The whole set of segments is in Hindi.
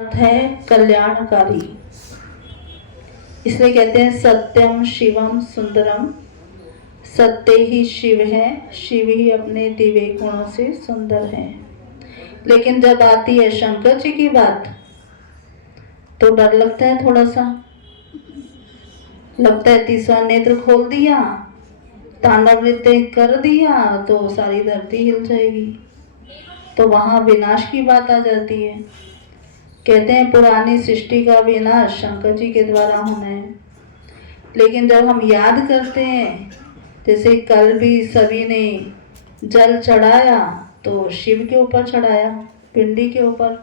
अर्थ है कल्याणकारी। इसलिए कहते हैं सत्यम शिवम सुंदरम। सत्य ही शिव है, शिव ही अपने दिव्य गुणों से सुंदर है। लेकिन जब आती है शंकर जी की बात तो डर लगता है, थोड़ा सा लगता है तीसरा नेत्र खोल दिया, तांडव नृत्य कर दिया तो सारी धरती हिल जाएगी, तो वहां विनाश की बात आ जाती है। कहते हैं पुरानी सृष्टि का विनाश शंकर जी के द्वारा होना है। लेकिन जब हम याद करते हैं, जैसे कल भी सभी ने जल चढ़ाया तो शिव के ऊपर चढ़ाया, पिंडी के ऊपर,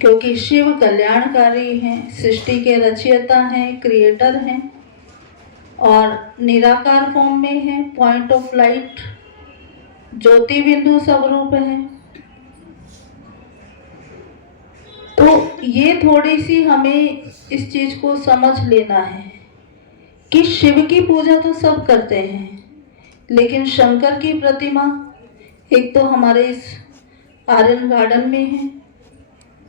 क्योंकि शिव कल्याणकारी हैं, सृष्टि के रचयिता हैं, क्रिएटर हैं और निराकार फॉर्म में है, पॉइंट ऑफ लाइट, ज्योति बिंदु स्वरूप है। तो ये थोड़ी सी हमें इस चीज को समझ लेना है कि शिव की पूजा तो सब करते हैं, लेकिन शंकर की प्रतिमा एक तो हमारे इस आर्यन गार्डन में है,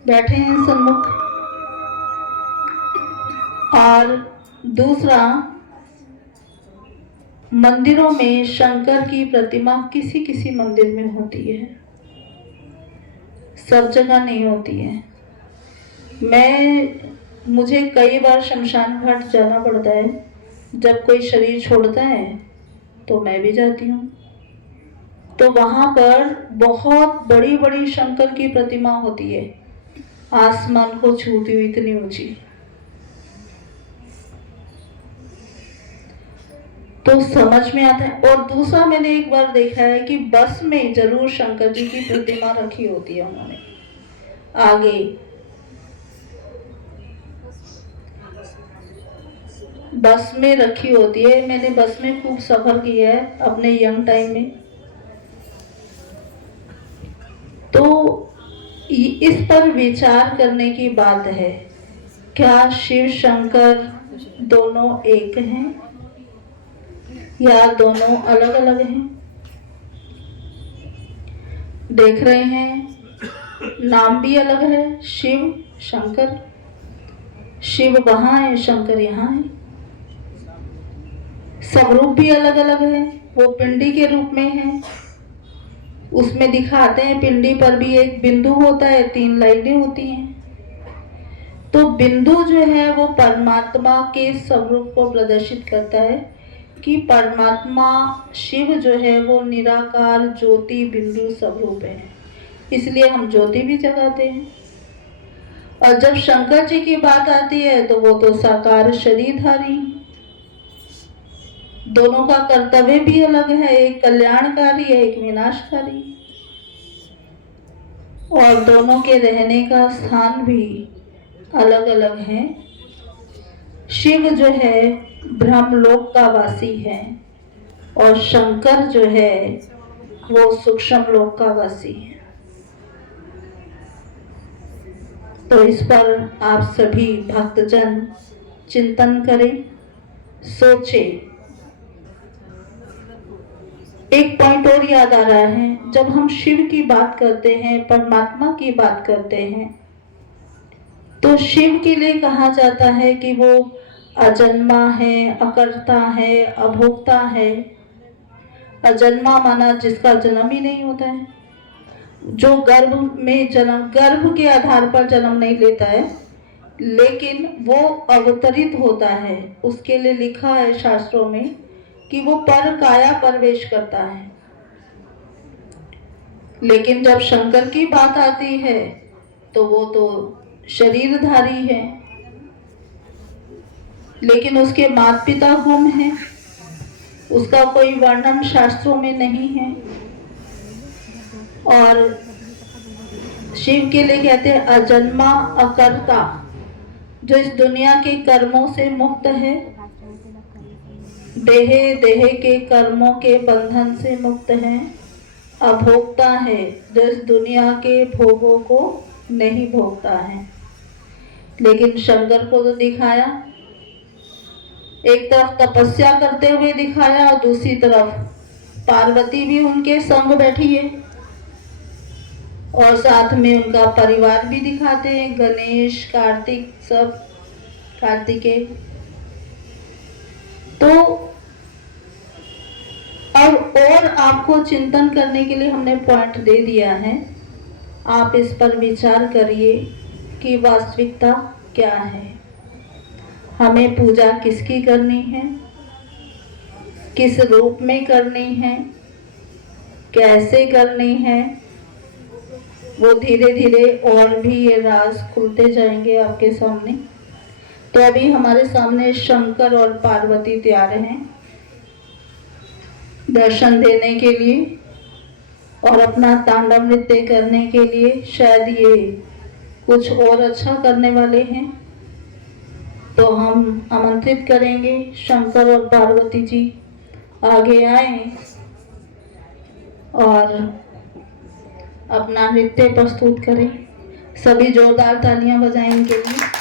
बैठे हैं सन्मुख, और दूसरा मंदिरों में शंकर की प्रतिमा किसी किसी मंदिर में होती है, सब जगह नहीं होती है। मुझे कई बार शमशान घाट जाना पड़ता है, जब कोई शरीर छोड़ता है तो मैं भी जाती हूँ। तो वहां पर बहुत बड़ी बड़ी शंकर की प्रतिमा होती है, आसमान को छूती हुई, इतनी ऊंची। तो समझ में आता है। और दूसरा मैंने एक बार देखा है कि बस में जरूर शंकर जी की प्रतिमा रखी होती है उन्होंने आगे, बस में रखी होती है। मैंने बस में खूब सफर किया है अपने यंग टाइम में। तो इस पर विचार करने की बात है, क्या शिव शंकर दोनों एक हैं या दोनों अलग अलग हैं? देख रहे हैं नाम भी अलग है, शिव शंकर, शिव वहां है, शंकर यहाँ है। स्वरूप भी अलग अलग है, वो पिंडी के रूप में है, उसमें दिखाते हैं पिंडी पर भी एक बिंदु होता है, 3 लाइनें होती हैं। तो बिंदु जो है वो परमात्मा के स्वरूप को प्रदर्शित करता है कि परमात्मा शिव जो है वो निराकार ज्योति बिंदु स्वरूप है, इसलिए हम ज्योति भी जगाते हैं। और जब शंकर जी की बात आती है तो वो तो साकार शरीरधारी, दोनों का कर्तव्य भी अलग है, एक कल्याणकारी है, एक विनाशकारी, और दोनों के रहने का स्थान भी अलग अलग है। शिव जो है ब्रह्मलोक का वासी है और शंकर जो है वो सूक्ष्म लोक का वासी है। तो इस पर आप सभी भक्तजन चिंतन करें, सोचें। एक पॉइंट और याद आ रहा है, जब हम शिव की बात करते हैं, परमात्मा की बात करते हैं, तो शिव के लिए कहा जाता है कि वो अजन्मा है, अकर्ता है, अभोक्ता है। अजन्मा माना जिसका जन्म ही नहीं होता है, जो गर्भ में जन्म, गर्भ के आधार पर जन्म नहीं लेता है, लेकिन वो अवतरित होता है। उसके लिए लिखा है शास्त्रों में कि वो पर काया प्रवेश करता है। लेकिन जब शंकर की बात आती है तो वो तो शरीरधारी है, लेकिन उसके माता पिता गुम है, उसका कोई वर्णन शास्त्रों में नहीं है। और शिव के लिए कहते हैं अजन्मा अकर्ता, जो इस दुनिया के कर्मों से मुक्त है, देह के कर्मों के बंधन से मुक्त है, अभोक्ता है, जो इस दुनिया के भोगों को नहीं भोगता है। लेकिन शंकर को तो दिखाया, एक तरफ तपस्या करते हुए दिखाया और दूसरी तरफ पार्वती भी उनके संग बैठी है। और साथ में उनका परिवार भी दिखाते हैं, गणेश, कार्तिक, सब कार्तिकेय। तो अब और आपको चिंतन करने के लिए हमने पॉइंट दे दिया है, आप इस पर विचार करिए कि वास्तविकता क्या है, हमें पूजा किसकी करनी है, किस रूप में करनी है, कैसे करनी है। वो धीरे धीरे और भी ये राज खुलते जाएंगे आपके सामने। तो अभी हमारे सामने शंकर और पार्वती तैयार हैं दर्शन देने के लिए और अपना तांडव नृत्य करने के लिए। शायद ये कुछ और अच्छा करने वाले हैं, तो हम आमंत्रित करेंगे शंकर और पार्वती जी आगे आए और अपना नृत्य प्रस्तुत करें। सभी जोरदार तालियां बजाएं इनके लिए।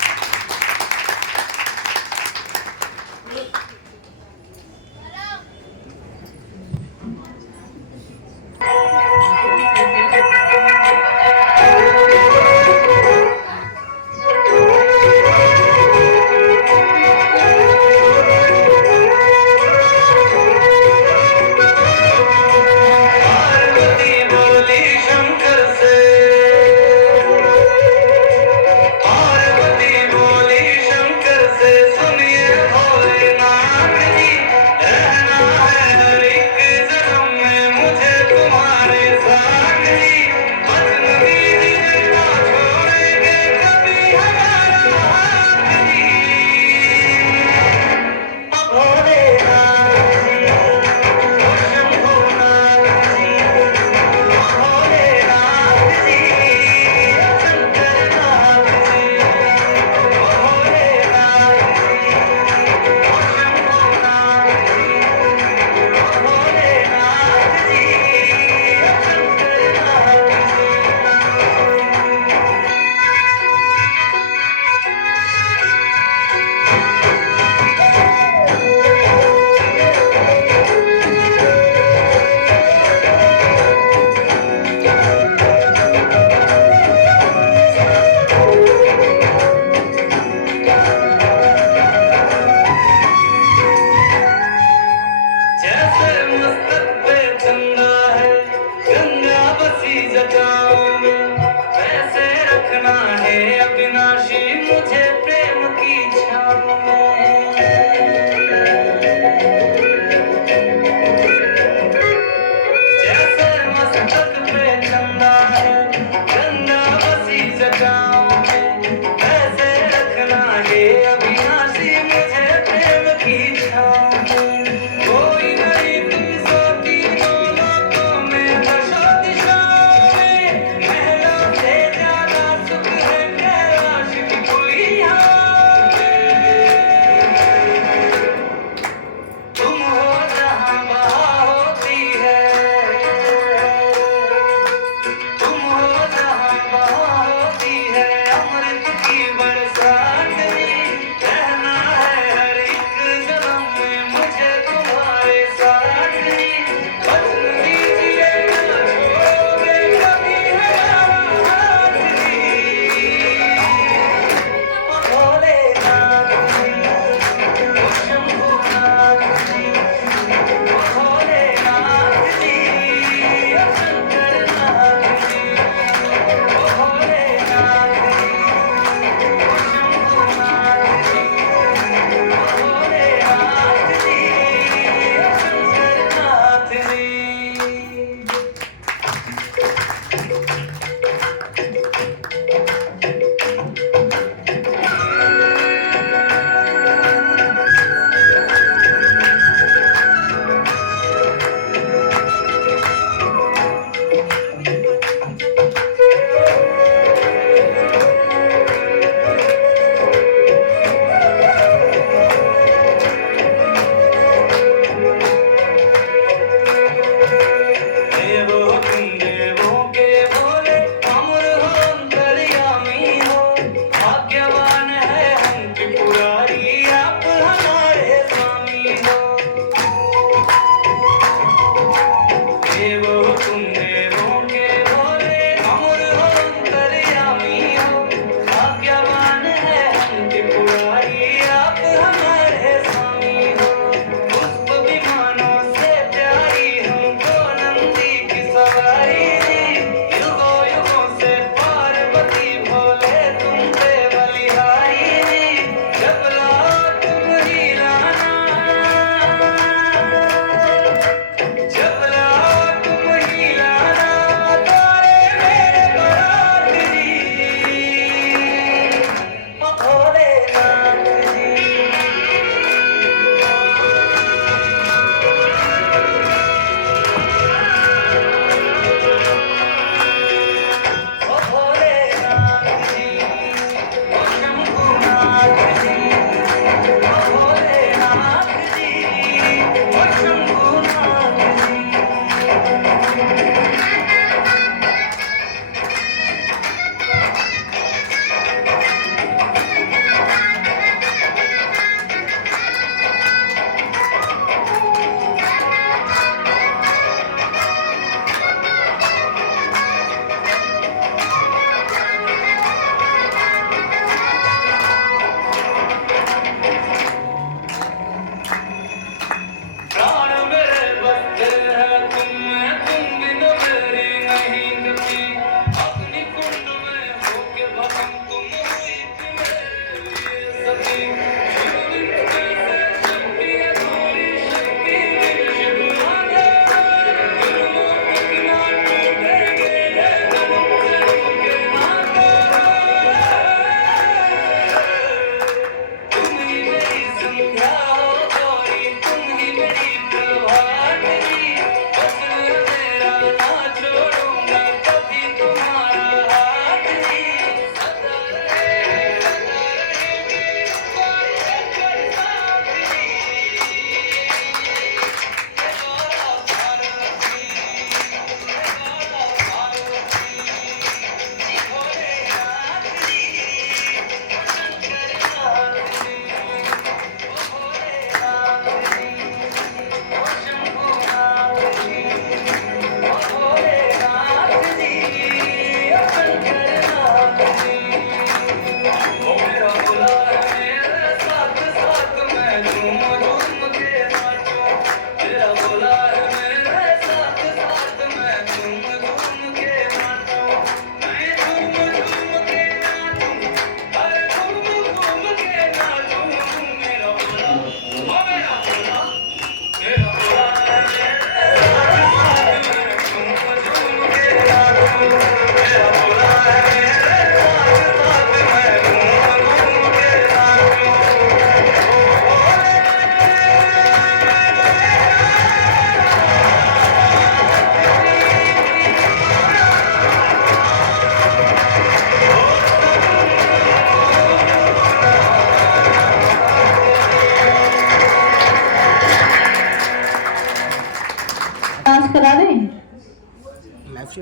पार्वती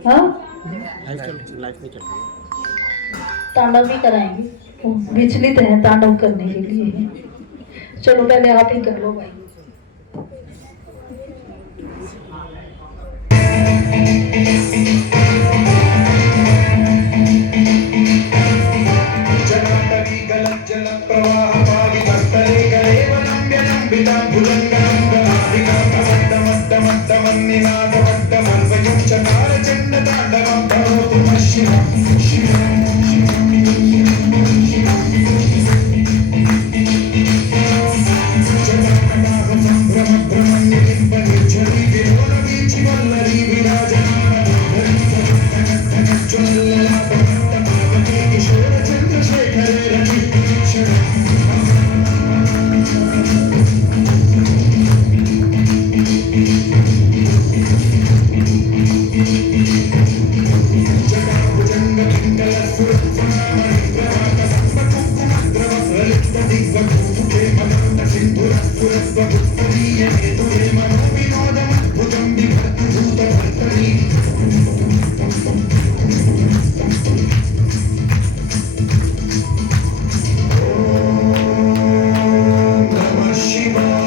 हाँ, लाइफ में चल रही है। तांडव भी कराएंगे, वो विचलित है तांडव करने के लिए। चलो पहले आप ही कर लो भाई। जलाटवी गलज्जल प्रवाह पावितस्तरे गलेवलम्ब्य लम्बितां भुजङ्गमड्डमड्डमड्डमन्निनादमड्डमल्वयुं चकारचण्डताण्डवं करोतु नः शिवम् जटाकटाहसम्भ्रमभ्रमण्यलिम्बनिर्झरी विलोलवीचिवल्लरी विराजमानज्वललाटमट्टमावती किशोरचन्द्रशेखरे नमः शिवाय।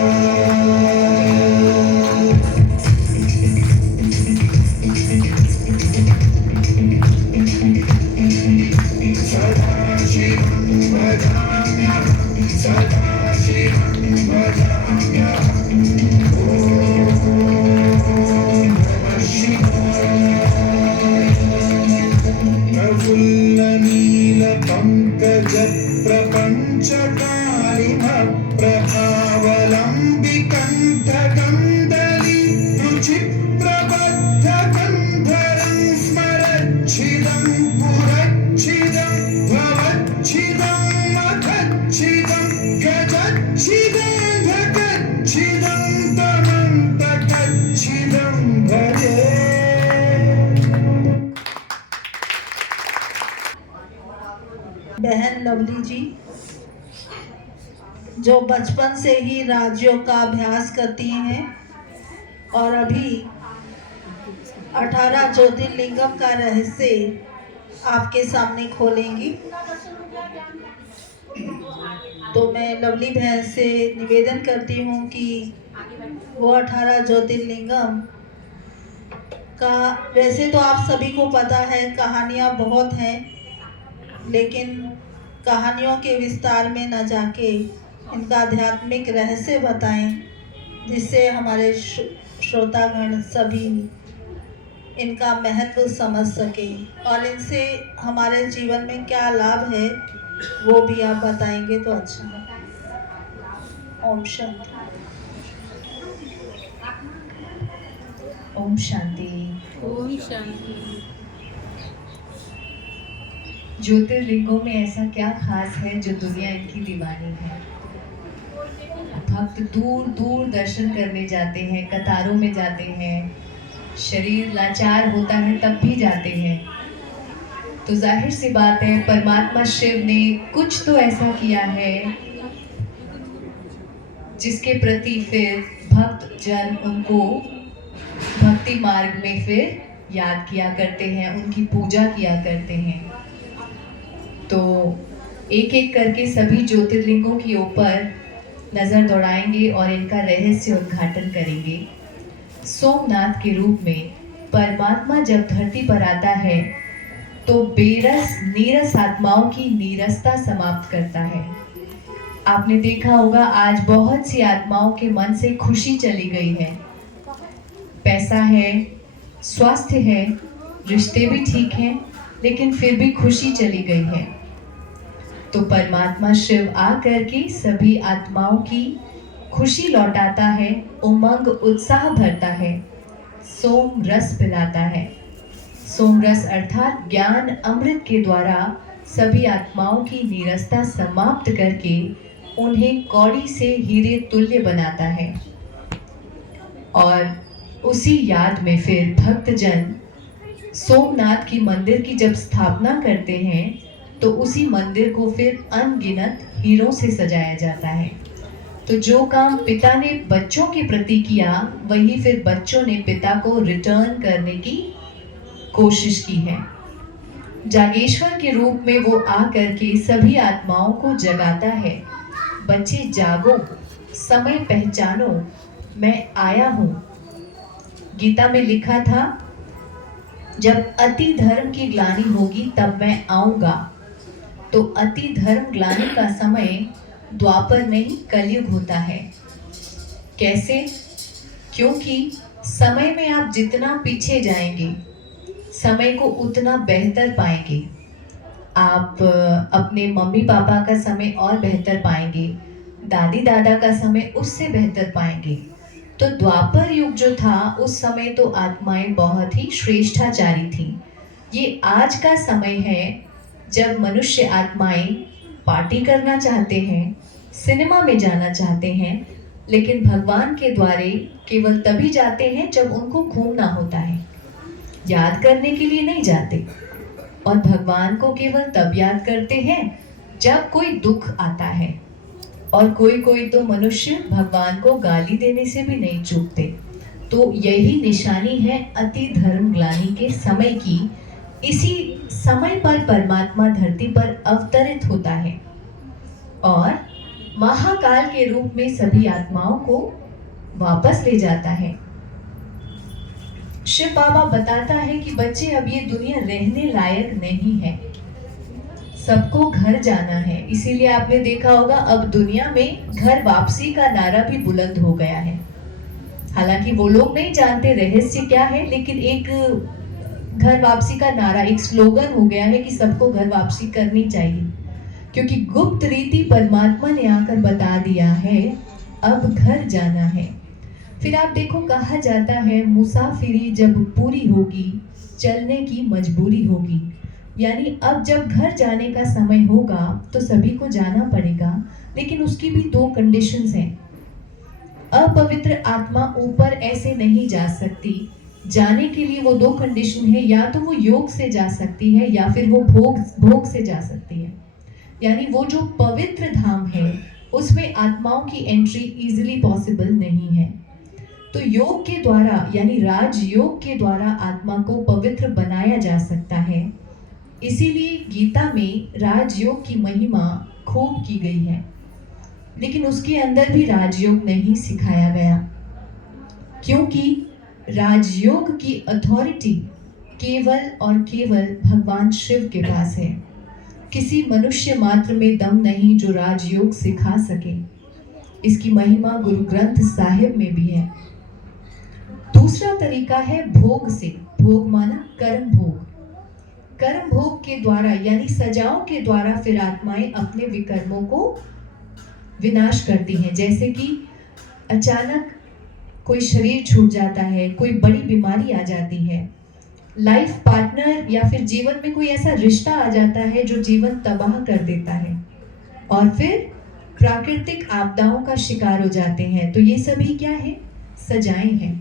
सदाशिवं भजाम्यहं सदाशिवं भजाम्यहं। ॐ नमः शिवाय। प्रफुल्लनीलपङ्कजप्रपञ्चकालिमप्रभावलम्बिकण्ठकन्दली रुचिप्रबद्धकन्धरं स्मरच्छिदं पुरच्छिदं भवच्छिदं मखच्छिदं गजच्छिदं धकच्छिदं तमन्तकच्छिदं भजे। बहन लवली जी जो बचपन से ही राज्यों का अभ्यास करती हैं और अभी 18 ज्योतिर्लिंगम का रहस्य आपके सामने खोलेंगी। तो मैं लवली बहन से निवेदन करती हूँ कि वो 18 ज्योतिर्लिंगम का, वैसे तो आप सभी को पता है कहानियाँ बहुत हैं, लेकिन कहानियों के विस्तार में न जाके इनका आध्यात्मिक रहस्य बताएं, जिससे हमारे श्रोतागण सभी इनका महत्व समझ सके और इनसे हमारे जीवन में क्या लाभ है वो भी आप बताएंगे तो अच्छा है। ओम शांति। ओम शांति। ओम शांति। ज्योतिर्लिंगों में ऐसा क्या खास है जो दुनिया इनकी दीवानी है। भक्त दूर दूर दर्शन करने जाते हैं, कतारों में जाते हैं, शरीर लाचार होता है तब भी जाते हैं। तो जाहिर सी बात है परमात्मा शिव ने कुछ तो ऐसा किया है जिसके प्रति फिर भक्त जन उनको भक्ति मार्ग में फिर याद किया करते हैं, उनकी पूजा किया करते हैं। तो एक एक करके सभी ज्योतिर्लिंगों के ऊपर नज़र दौड़ाएंगे और इनका रहस्य उद्घाटन करेंगे। सोमनाथ के रूप में परमात्मा जब धरती पर आता है तो बेरस नीरस आत्माओं की नीरसता समाप्त करता है। आपने देखा होगा आज बहुत सी आत्माओं के मन से खुशी चली गई है। पैसा है, स्वास्थ्य है, रिश्ते भी ठीक हैं, लेकिन फिर भी खुशी चली गई है। तो परमात्मा शिव आकर के सभी आत्माओं की खुशी लौटाता है, उमंग उत्साह भरता है, सोम रस पिलाता है। सोम रस अर्थात ज्ञान अमृत के द्वारा सभी आत्माओं की नीरसता समाप्त करके उन्हें कौड़ी से हीरे तुल्य बनाता है। और उसी याद में फिर भक्तजन सोमनाथ की मंदिर की जब स्थापना करते हैं तो उसी मंदिर को फिर अनगिनत हीरों से सजाया जाता है। तो जो काम पिता ने बच्चों के प्रति किया वही फिर बच्चों ने पिता को रिटर्न करने की कोशिश की है। जागेश्वर के रूप में वो आकर के सभी आत्माओं को जगाता है, बच्चे जागो, समय पहचानो, मैं आया हूँ। गीता में लिखा था, जब अति धर्म की ग्लानि होगी तब मैं आऊंगा। तो अति धर्म ग्लानि का समय द्वापर नहीं कलयुग होता है। कैसे? क्योंकि समय में आप जितना पीछे जाएंगे, समय को उतना बेहतर पाएंगे। आप अपने मम्मी पापा का समय और बेहतर पाएंगे, दादी दादा का समय उससे बेहतर पाएंगे। तो द्वापर युग जो था उस समय तो आत्माएं बहुत ही श्रेष्ठाचारी थीं। ये आज का समय है जब मनुष्य आत्माएं पार्टी करना चाहते हैं, सिनेमा में जाना चाहते हैं, लेकिन भगवान के द्वारे केवल तभी जाते हैं जब उनको घूमना होता है, याद करने के लिए नहीं जाते। और भगवान को केवल तब याद करते हैं जब कोई दुख आता है। और कोई तो मनुष्य भगवान को गाली देने से भी नहीं चूकते। तो यही निशानी है अति धर्म ग्लानि के समय की। इसी समय पर परमात्मा धरती पर अवतरित होता है और महाकाल के रूप में सभी आत्माओं को वापस ले जाता है। शिव बाबा बताता है कि बच्चे, अब ये दुनिया रहने लायक नहीं है, सबको घर जाना है। इसीलिए आपने देखा होगा अब दुनिया में घर वापसी का नारा भी बुलंद हो गया है। हालांकि वो लोग नहीं जानते रहस्य क्या है, लेकिन एक घर वापसी का नारा, एक स्लोगन हो गया है कि सबको घर वापसी करनी चाहिए। क्योंकि गुप्त रीति परमात्मा ने आकर बता दिया है, अब घर जाना है। फिर आप देखो, कहा जाता है मुसाफिरी जब पूरी होगी, चलने की मजबूरी होगी। यानी अब जब घर जाने का समय होगा तो सभी को जाना पड़ेगा, लेकिन उसकी भी दो कंडीशंस हैं। अपवित्र आत्मा ऊपर ऐसे नहीं जा सकती। जाने के लिए वो दो कंडीशन है, या तो वो योग से जा सकती है या फिर वो भोग से जा सकती है। यानी वो जो पवित्र धाम है उसमें आत्माओं की एंट्री इजीली पॉसिबल नहीं है। तो योग के द्वारा यानी राजयोग के द्वारा आत्मा को पवित्र बनाया जा सकता है। इसीलिए गीता में राजयोग की महिमा खूब की गई है, लेकिन उसके अंदर भी राजयोग नहीं सिखाया गया, क्योंकि राजयोग की अथॉरिटी केवल और केवल भगवान शिव के पास है। किसी मनुष्य मात्र में दम नहीं जो राजयोग सिखा सके। इसकी महिमा गुरु ग्रंथ साहिब में भी है। दूसरा तरीका है भोग से। भोग माना कर्म भोग। कर्म भोग के द्वारा यानी सजाओं के द्वारा फिर आत्माएं अपने विकर्मों को विनाश करती हैं। जैसे कि अचानक कोई शरीर छूट जाता है, कोई बड़ी बीमारी आ जाती है, लाइफ पार्टनर या फिर जीवन में कोई ऐसा रिश्ता आ जाता है जो जीवन तबाह कर देता है, और फिर प्राकृतिक आपदाओं का शिकार हो जाते हैं। तो ये सभी क्या है? सजाएं हैं।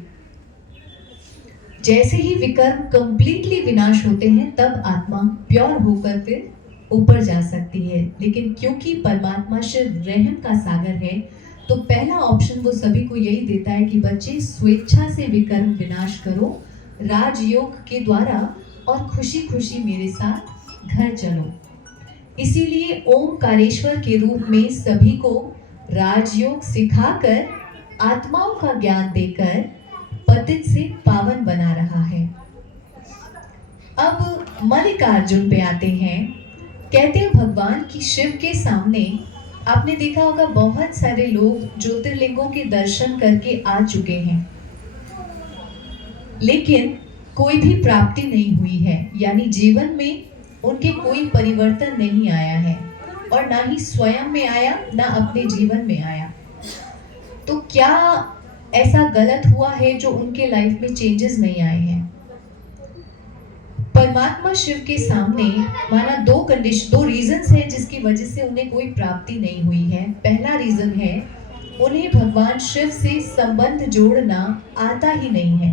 जैसे ही विकर्म कंप्लीटली विनाश होते हैं तब आत्मा प्योर होकर फिर ऊपर जा सकती है। लेकिन क्योंकि परमात्मा शिव रहम का सागर है, तो पहला ऑप्शन वो सभी को यही देता है कि बच्चे स्वेच्छा से विकर्म विनाश करो राजयोग के द्वारा और खुशी खुशी मेरे साथ घर चलो। इसीलिए ओमकारेश्वर के रूप में सभी को राजयोग सिखाकर आत्माओं का ज्ञान देकर पतित से पावन बना रहा है। अब मल्लिकार्जुन पे आते हैं। कहते हैं भगवान की शिव के सामने आपने देखा होगा बहुत सारे लोग ज्योतिर्लिंगों के दर्शन करके आ चुके हैं, लेकिन कोई भी प्राप्ति नहीं हुई है। यानी जीवन में उनके कोई परिवर्तन नहीं आया है, और ना ही स्वयं में आया ना अपने जीवन में आया। तो क्या ऐसा गलत हुआ है जो उनके लाइफ में चेंजेस नहीं आए हैं? परमात्मा शिव के सामने माना दो रीजंस हैं जिसकी वजह से उन्हें कोई प्राप्ति नहीं हुई है। पहला रीजन है उन्हें भगवान शिव से संबंध जोड़ना आता ही नहीं है।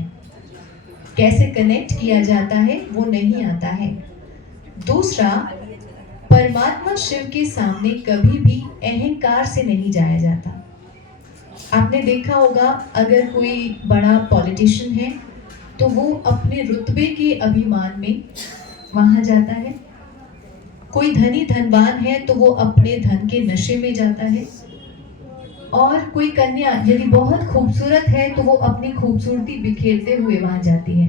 कैसे कनेक्ट किया जाता है वो नहीं आता है। दूसरा, परमात्मा शिव के सामने कभी भी अहंकार से नहीं जाया जाता। आपने देखा होगा अगर कोई बड़ा पॉलिटिशियन है तो वो अपने रुतबे के अभिमान में वहां जाता है। कोई धनी धनवान है तो वो अपने धन के नशे में जाता है। और कोई कन्या यदि बहुत खूबसूरत है तो वो अपनी खूबसूरती बिखेरते हुए वहां जाती है।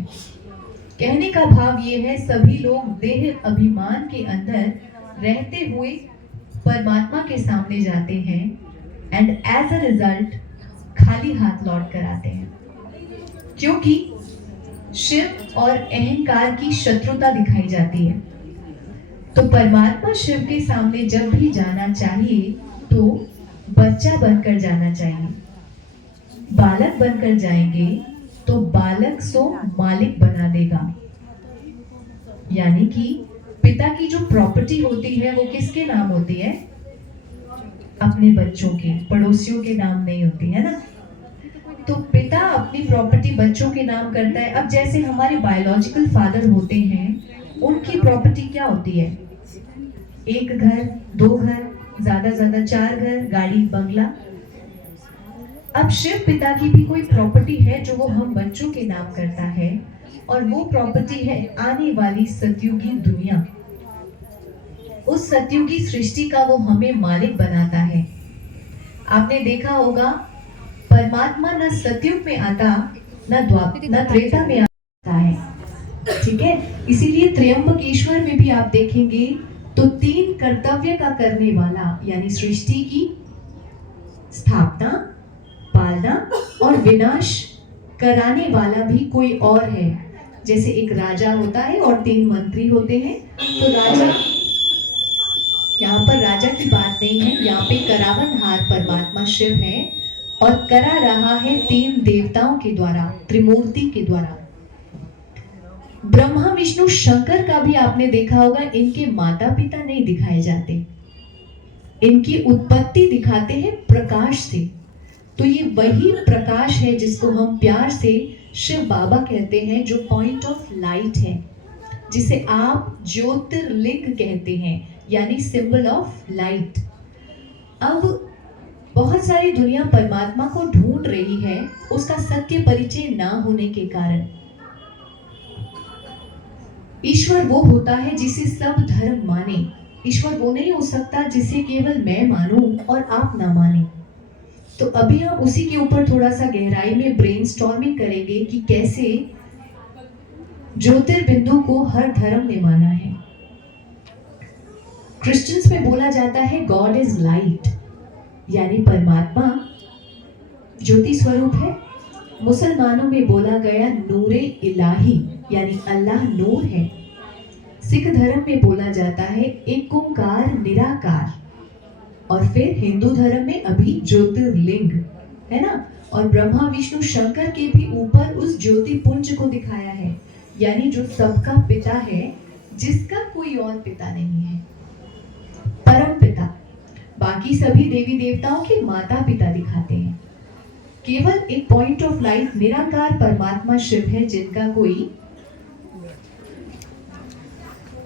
कहने का भाव ये है, सभी लोग देह अभिमान के अंदर रहते हुए परमात्मा के सामने जाते हैं एंड एज अ रिजल्ट खाली हाथ लौट कर आते हैं, क्योंकि शिव और अहंकार की शत्रुता दिखाई जाती है। तो परमात्मा शिव के सामने जब भी जाना चाहिए तो बच्चा बनकर जाना चाहिए। बालक बनकर जाएंगे तो बालक सो मालिक बना देगा। यानी कि पिता की जो प्रॉपर्टी होती है वो किसके नाम होती है? अपने बच्चों के, पड़ोसियों के नाम नहीं होती है ना। तो पिता अपनी प्रॉपर्टी बच्चों के नाम करता है। अब जैसे हमारे बायोलॉजिकल फादर होते हैं, उनकी प्रॉपर्टी क्या होती है? एक घर, दो घर, ज्यादा 4 घर, गाड़ी, बंगला। अब शिव पिता की भी कोई प्रॉपर्टी है जो वो हम बच्चों के नाम करता है, और वो प्रॉपर्टी है आने वाली सतयुगी दुनिया। उस सतयुगी सृष्टि का वो हमें मालिक बनाता है। आपने देखा होगा, परमात्मा न सतयुग में आता, न त्रेता में आता है। ठीक है, इसीलिए त्र्यंबकेश्वर में भी आप देखेंगे तो 3 कर्तव्य का करने वाला, यानी सृष्टि की स्थापना, पालना और विनाश कराने वाला भी कोई और है। जैसे एक राजा होता है और 3 मंत्री होते हैं। तो राजा, यहाँ पर राजा की बात नहीं है, यहाँ पे करावनहार परमात्मा शिव है और करा रहा है 3 देवताओं के द्वारा, त्रिमूर्ति के द्वारा। ब्रह्मा विष्णु शंकर का भी आपने देखा होगा, इनके माता पिता नहीं दिखाए जाते, इनकी उत्पत्ति दिखाते हैं प्रकाश से। तो ये वही प्रकाश है जिसको हम प्यार से शिव बाबा कहते हैं, जो पॉइंट ऑफ लाइट है, जिसे आप ज्योतिर्लिंग कहते हैं, यानी सिंबल ऑफ लाइट। अब बहुत सारी दुनिया परमात्मा को ढूंढ रही है, उसका सत्य परिचय ना होने के कारण। ईश्वर वो होता है जिसे सब धर्म माने। ईश्वर वो नहीं हो सकता जिसे केवल मैं मानूं और आप ना माने। तो अभी हम उसी के ऊपर थोड़ा सा गहराई में ब्रेनस्टॉर्मिंग करेंगे कि कैसे ज्योतिर्बिंदु को हर धर्म ने माना है। क्रिश्चियंस में बोला जाता है गॉड इज लाइट, यानी परमात्मा ज्योति स्वरूप है। मुसलमानों में बोला गया नूरे इलाही, यानी अल्लाह नूर है। सिख धर्म में बोला जाता है एक ओंकार निराकार, और फिर हिंदू धर्म में अभी ज्योतिर्लिंग है ना। और ब्रह्मा विष्णु शंकर के भी ऊपर उस ज्योति पुंज को दिखाया है, यानी जो सबका पिता है, जिसका कोई और पिता नहीं है, परम पिता। बाकी सभी देवी देवताओं के माता पिता दिखाते हैं। केवल एक पॉइंट ऑफ लाइट निराकार परमात्मा शिव है, जिनका कोई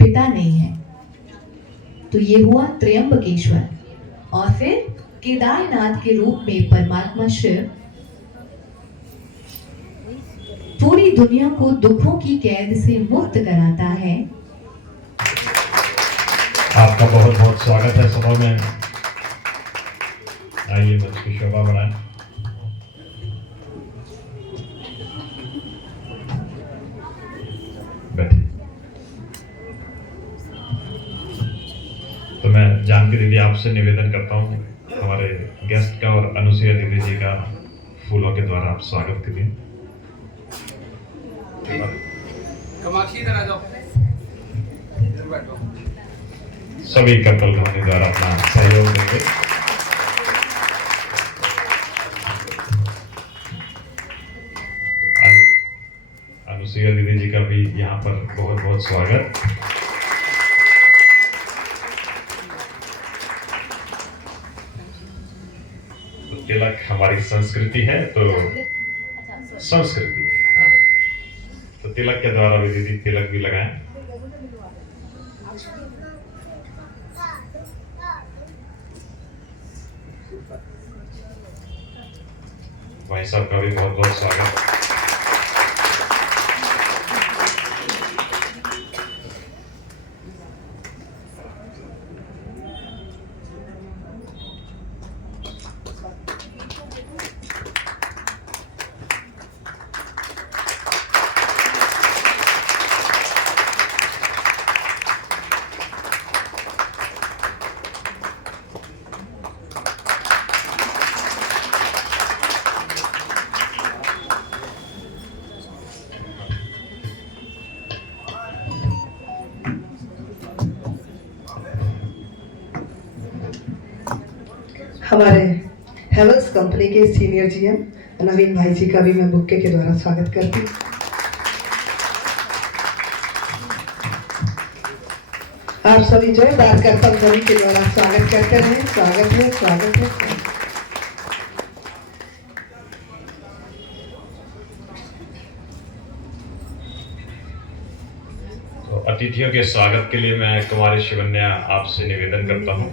पिता नहीं है। तो ये हुआ त्र्यंबकेश्वर। और फिर केदारनाथ के रूप में परमात्मा शिव पूरी दुनिया को दुखों की कैद से मुक्त कराता है। आपका बहुत बहुत स्वागत है सभा में। आइए मंच की शोभा बढ़ाएं। बैठिए। तो मैं जानकी दीदी आपसे निवेदन करता हूँ, हमारे गेस्ट का और अनुसुईया दीदी जी का फूलों के द्वारा आप स्वागत करिए। कमाक्षी इधर आ जाओ, इधर बैठो। सभी कपल कहानी द्वारा अपना सहयोग देंगे। अनुसुईया दीदी जी का भी यहाँ पर बहुत बहुत स्वागत। तिलक हमारी संस्कृति है, तो संस्कृति है। हाँ। तो तिलक के द्वारा भी दीदी तिलक भी लगाएं। भाई साहब का भी बहुत बहुत स्वागत। हमारे हेवल्स कंपनी के सीनियर जीएम नवीन भाई जी का भी मैं बुक्के के द्वारा स्वागत करती हूँ। आप सभी जोरदार करतब ध्वनि के द्वारा स्वागत करते रहे। स्वागत है, स्वागत है, स्वागत है। तो अतिथियों के स्वागत के लिए मैं कुमारी शिवन्या आपसे निवेदन करता हूँ,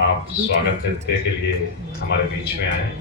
आप स्वागत नृत्य के लिए हमारे बीच में आए।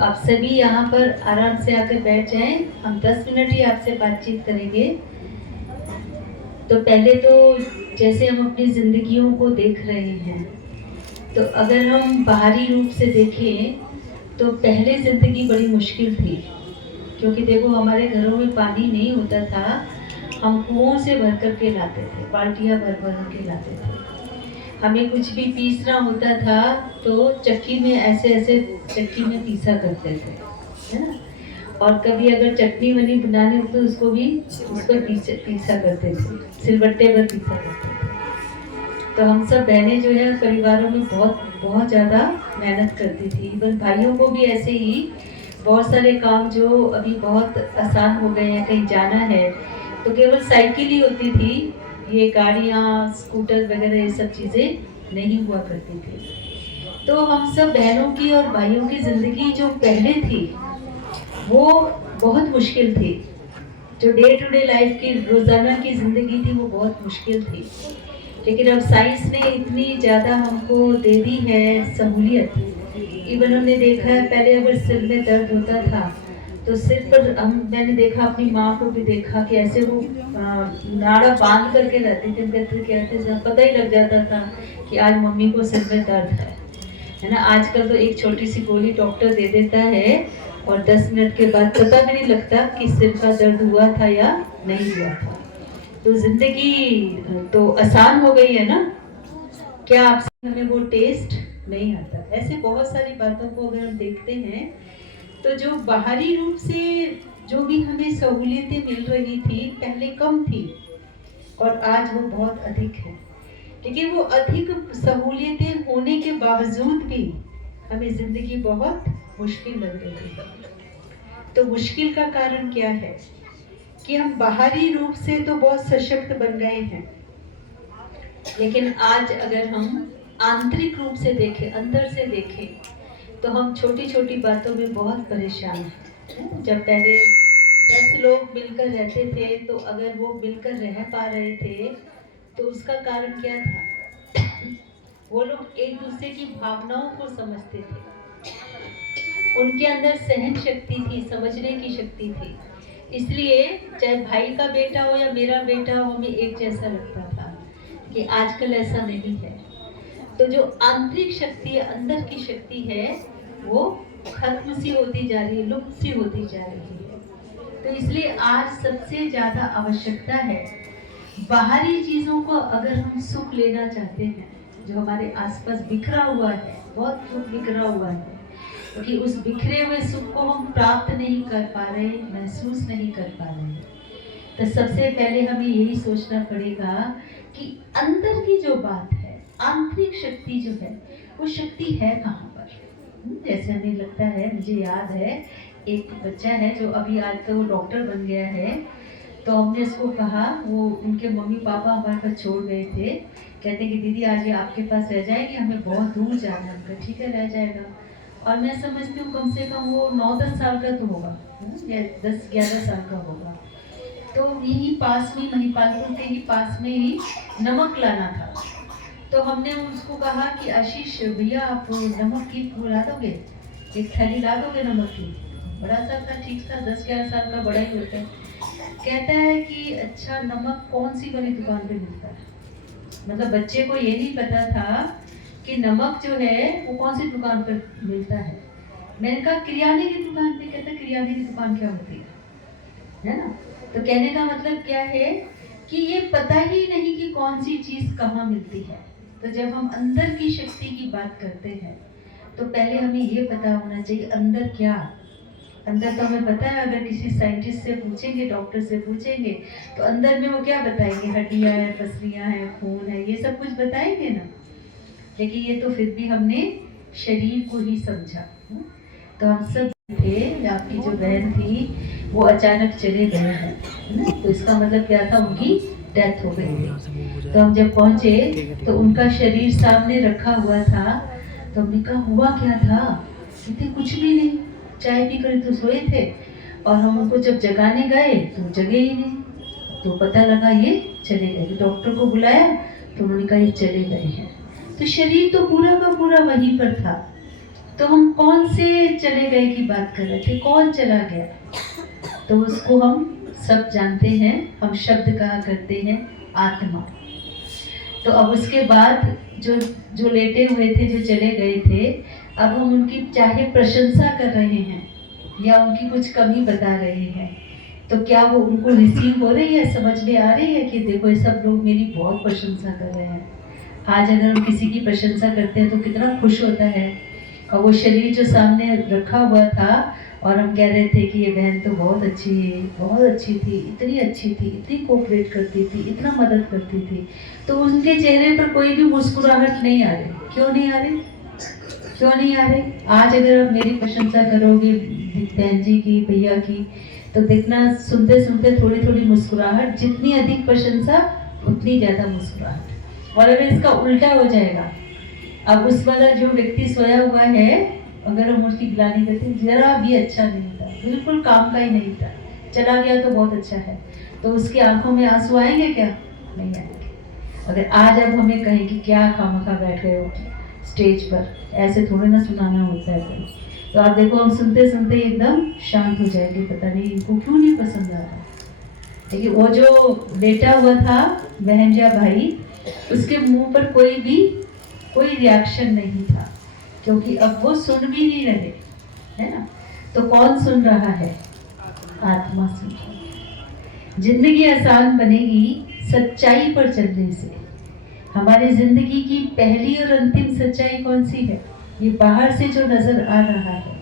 आप सभी यहाँ पर आराम से आकर बैठ जाएं। हम 10 मिनट ही आपसे बातचीत करेंगे। तो पहले तो जैसे हम अपनी जिंदगियों को देख रहे हैं, तो अगर हम बाहरी रूप से देखें तो पहले ज़िंदगी बड़ी मुश्किल थी, क्योंकि देखो हमारे घरों में पानी नहीं होता था, हम कुओं से भर कर के लाते थे, बाल्टियाँ भर भर के लाते थे। हमें कुछ भी पीसना होता था तो चक्की में ऐसे चक्की में पीसा करते थे, है ना। और कभी अगर चटनी वनी बनानी हो तो उसको भी उस पर पीसा करते थे, सिलबट्टे पर पीसा करते थे। तो हम सब बहनें जो है परिवारों में बहुत ज़्यादा मेहनत करती थी। इवन भाइयों को भी ऐसे ही बहुत सारे काम जो अभी बहुत आसान हो गए हैं, कहीं जाना है तो केवल साइकिल ही होती थी, ये गाड़ियाँ स्कूटर वगैरह ये सब चीज़ें नहीं हुआ करती थी। तो हम सब बहनों की और भाइयों की ज़िंदगी जो पहले थी वो बहुत मुश्किल थी। जो डे टू डे लाइफ की रोज़ाना की ज़िंदगी थी वो बहुत मुश्किल थी। लेकिन अब साइंस ने इतनी ज़्यादा हमको दे दी है सहूलियत। इवन हमने देखा है पहले अगर सिर में दर्द होता था तो सिर पर मैंने देखा, अपनी माँ को भी देखा कि ऐसे वो नाड़ा बांध करके रहती थी, कहते पता ही लग जाता था कि आज मम्मी को सिर में दर्द है ना। आजकल तो एक छोटी सी गोली डॉक्टर दे देता है और 10 मिनट के बाद पता भी नहीं लगता कि सिर का दर्द हुआ था या नहीं हुआ था। तो जिंदगी तो आसान हो गई है ना। क्या आपसे हमें वो टेस्ट नहीं आता। ऐसे बहुत सारी बातों को अगर हम देखते हैं तो जो बाहरी रूप से जो भी हमें सहूलियतें मिल रही थी पहले कम थी और आज वो बहुत अधिक है। लेकिन वो अधिक सहूलियतें होने के बावजूद भी हमें ज़िंदगी बहुत मुश्किल लग रही है। तो मुश्किल का कारण क्या है कि हम बाहरी रूप से तो बहुत सशक्त बन गए हैं, लेकिन आज अगर हम आंतरिक रूप से देखें, अंदर से देखें, तो हम छोटी छोटी बातों में बहुत परेशान हैं। जब पहले 10 लोग मिलकर रहते थे तो अगर वो मिलकर रह पा रहे थे तो उसका कारण क्या था? वो लोग एक दूसरे की भावनाओं को समझते थे, उनके अंदर सहन शक्ति थी, समझने की शक्ति थी। इसलिए चाहे भाई का बेटा हो या मेरा बेटा हो, हमें एक जैसा लगता था। कि आजकल ऐसा नहीं है। तो जो आंतरिक शक्ति है, अंदर की शक्ति है, वो खत्म सी होती जा रही है, लुप्त सी होती जा रही है। तो इसलिए आज सबसे ज़्यादा आवश्यकता है, बाहरी चीज़ों को अगर हम सुख लेना चाहते हैं, जो हमारे आसपास बिखरा हुआ है, बहुत कुछ बिखरा हुआ है, क्योंकि उस बिखरे हुए सुख को हम प्राप्त नहीं कर पा रहे, महसूस नहीं कर पा रहे, तो सबसे पहले हमें यही सोचना पड़ेगा कि अंदर की जो बात है, आंतरिक शक्ति जो है, वो शक्ति है कहाँ पर। जैसे हमें लगता है, मुझे याद है एक बच्चा है जो अभी आज तो वो डॉक्टर बन गया है, तो हमने उसको कहा, वो उनके मम्मी पापा हमारे पास छोड़ गए थे, कहते कि दीदी आज ये आपके पास रह जाएगी, हमें बहुत दूर जाना है। हमका ठीक है, रह जाएगा। और मैं समझती हूँ कम से कम वो 9-10 साल का तो होगा, या 10-11 साल का होगा। तो यही पास में, महिपालपुर के ही पास में ही नमक लाना था। तो हमने उसको कहा कि आशीष भैया आप नमक की ला दोगे, एक थैली ला दोगे नमक की। बड़ा सा था, ठीक था, 10-11 साल का बड़ा ही होता है। कहता है कि अच्छा नमक कौन सी वाली दुकान पे मिलता है। मतलब बच्चे को ये नहीं पता था कि नमक जो है वो कौन सी दुकान पर मिलता है। मैंने कहा किराने की दुकान पे। कहता किराने की दुकान क्या होती है ना। तो कहने का मतलब क्या है कि ये पता ही नहीं कि कौन सी चीज़ कहाँ मिलती है। तो जब हम अंदर की शक्ति की बात करते हैं, तो पहले हमें ये पता होना चाहिए अंदर क्या। अंदर तो हमें पता है, अगर किसी साइंटिस्ट से पूछेंगे, डॉक्टर से पूछेंगे, तो अंदर में वो क्या बताएंगे, हड्डियाँ हैं, पसलियाँ हैं, खून है, ये सब कुछ बताएंगे ना। लेकिन ये तो फिर भी हमने शरीर को ही समझा। तो हम सब थे, आपकी जो बहन थी वो अचानक चले गए हैं, तो इसका मतलब क्या था, उनकी डेथ हो गई थी। तो हम जब पहुंचे तो उनका शरीर सामने रखा हुआ था। तो हमने कहा हुआ क्या था। कहते कुछ भी नहीं, चाय पी कर तो सोए थे, और हम उनको जब जगाने गए तो जगे ही नहीं। तो पता लगा ये चले गए। डॉक्टर को बुलाया तो उन्होंने कहा ये चले गए हैं। तो शरीर तो पूरा का पूरा वहीं पर था। तो हम कौन से चले गए की बात कर रहे थे, कौन चला गया, तो उसको हम सब जानते हैं। हम शब्द कहा करते हैं आत्मा। तो अब उसके बाद जो लेटे हुए थे, जो चले गए थे, अब हम उनकी चाहे प्रशंसा कर रहे हैं या उनकी कुछ कमी बता रहे हैं, तो क्या वो उनको रिसीव हो रही है, समझ में आ रही है कि देखो ये सब लोग मेरी बहुत प्रशंसा कर रहे हैं। आज अगर हम किसी की प्रशंसा करते हैं तो कितना खुश होता है। और वो शरीर जो सामने रखा हुआ था, और हम कह रहे थे कि ये बहन तो बहुत अच्छी थी, इतनी अच्छी थी, इतनी कोऑपरेट करती थी, इतना मदद करती थी, तो उनके चेहरे पर कोई भी मुस्कुराहट नहीं आ रही। क्यों नहीं आ रही? आज अगर आप मेरी प्रशंसा करोगे बहन जी की, भैया की, तो देखना सुनते सुनते थोड़ी थोड़ी मुस्कुराहट, जितनी अधिक प्रशंसा उतनी ज़्यादा मुस्कुराहट। और अगर इसका उल्टा हो जाएगा, अब उस वाला जो व्यक्ति सोया हुआ है, अगर हम उसकी गिलानी करते, जरा भी अच्छा नहीं था, बिल्कुल काम का ही नहीं था, चला गया तो बहुत अच्छा है, तो उसकी आंखों में आंसू आएंगे क्या? नहीं आएंगे। अगर आज अब हमें कहें कि क्या खामखा बैठ गए हो स्टेज पर, ऐसे थोड़े ना सुनाना होता है कोई, तो आप देखो हम सुनते सुनते एकदम शांत हो जाएंगे, पता नहीं इनको क्यों नहीं पसंद आ रहा। लेकिन वो जो लेटा हुआ था बहन या भाई, उसके मुंह पर कोई रिएक्शन नहीं था, क्योंकि अब वो सुन भी नहीं रहे, है ना। तो कौन सुन रहा है? आत्मा सुन रहा है। जिंदगी आसान बनेगी सच्चाई पर चलने से। हमारी जिंदगी की पहली और अंतिम सच्चाई कौन सी है? ये बाहर से जो नजर आ रहा है,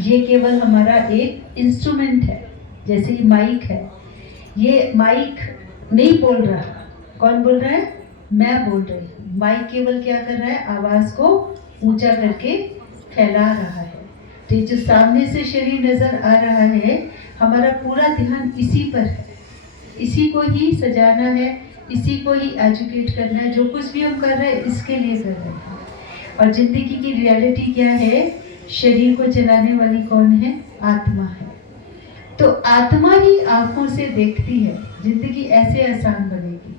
ये केवल हमारा एक इंस्ट्रूमेंट है। जैसे कि माइक है, ये माइक नहीं बोल रहा। कौन बोल रहा है? मैं बोल रही हूँ। माइक केवल क्या कर रहा है? आवाज को ऊंचा करके फैला रहा है। तो ये जो सामने से शरीर नजर आ रहा है, हमारा पूरा ध्यान इसी पर है, इसी को ही सजाना है, इसी को ही एजुकेट करना है। जो कुछ भी हम कर रहे हैं इसके लिए कर रहे हैं। और जिंदगी की रियलिटी क्या है? शरीर को चलाने वाली कौन है? आत्मा है। तो आत्मा ही आंखों से देखती है। जिंदगी ऐसे आसान बनेगी।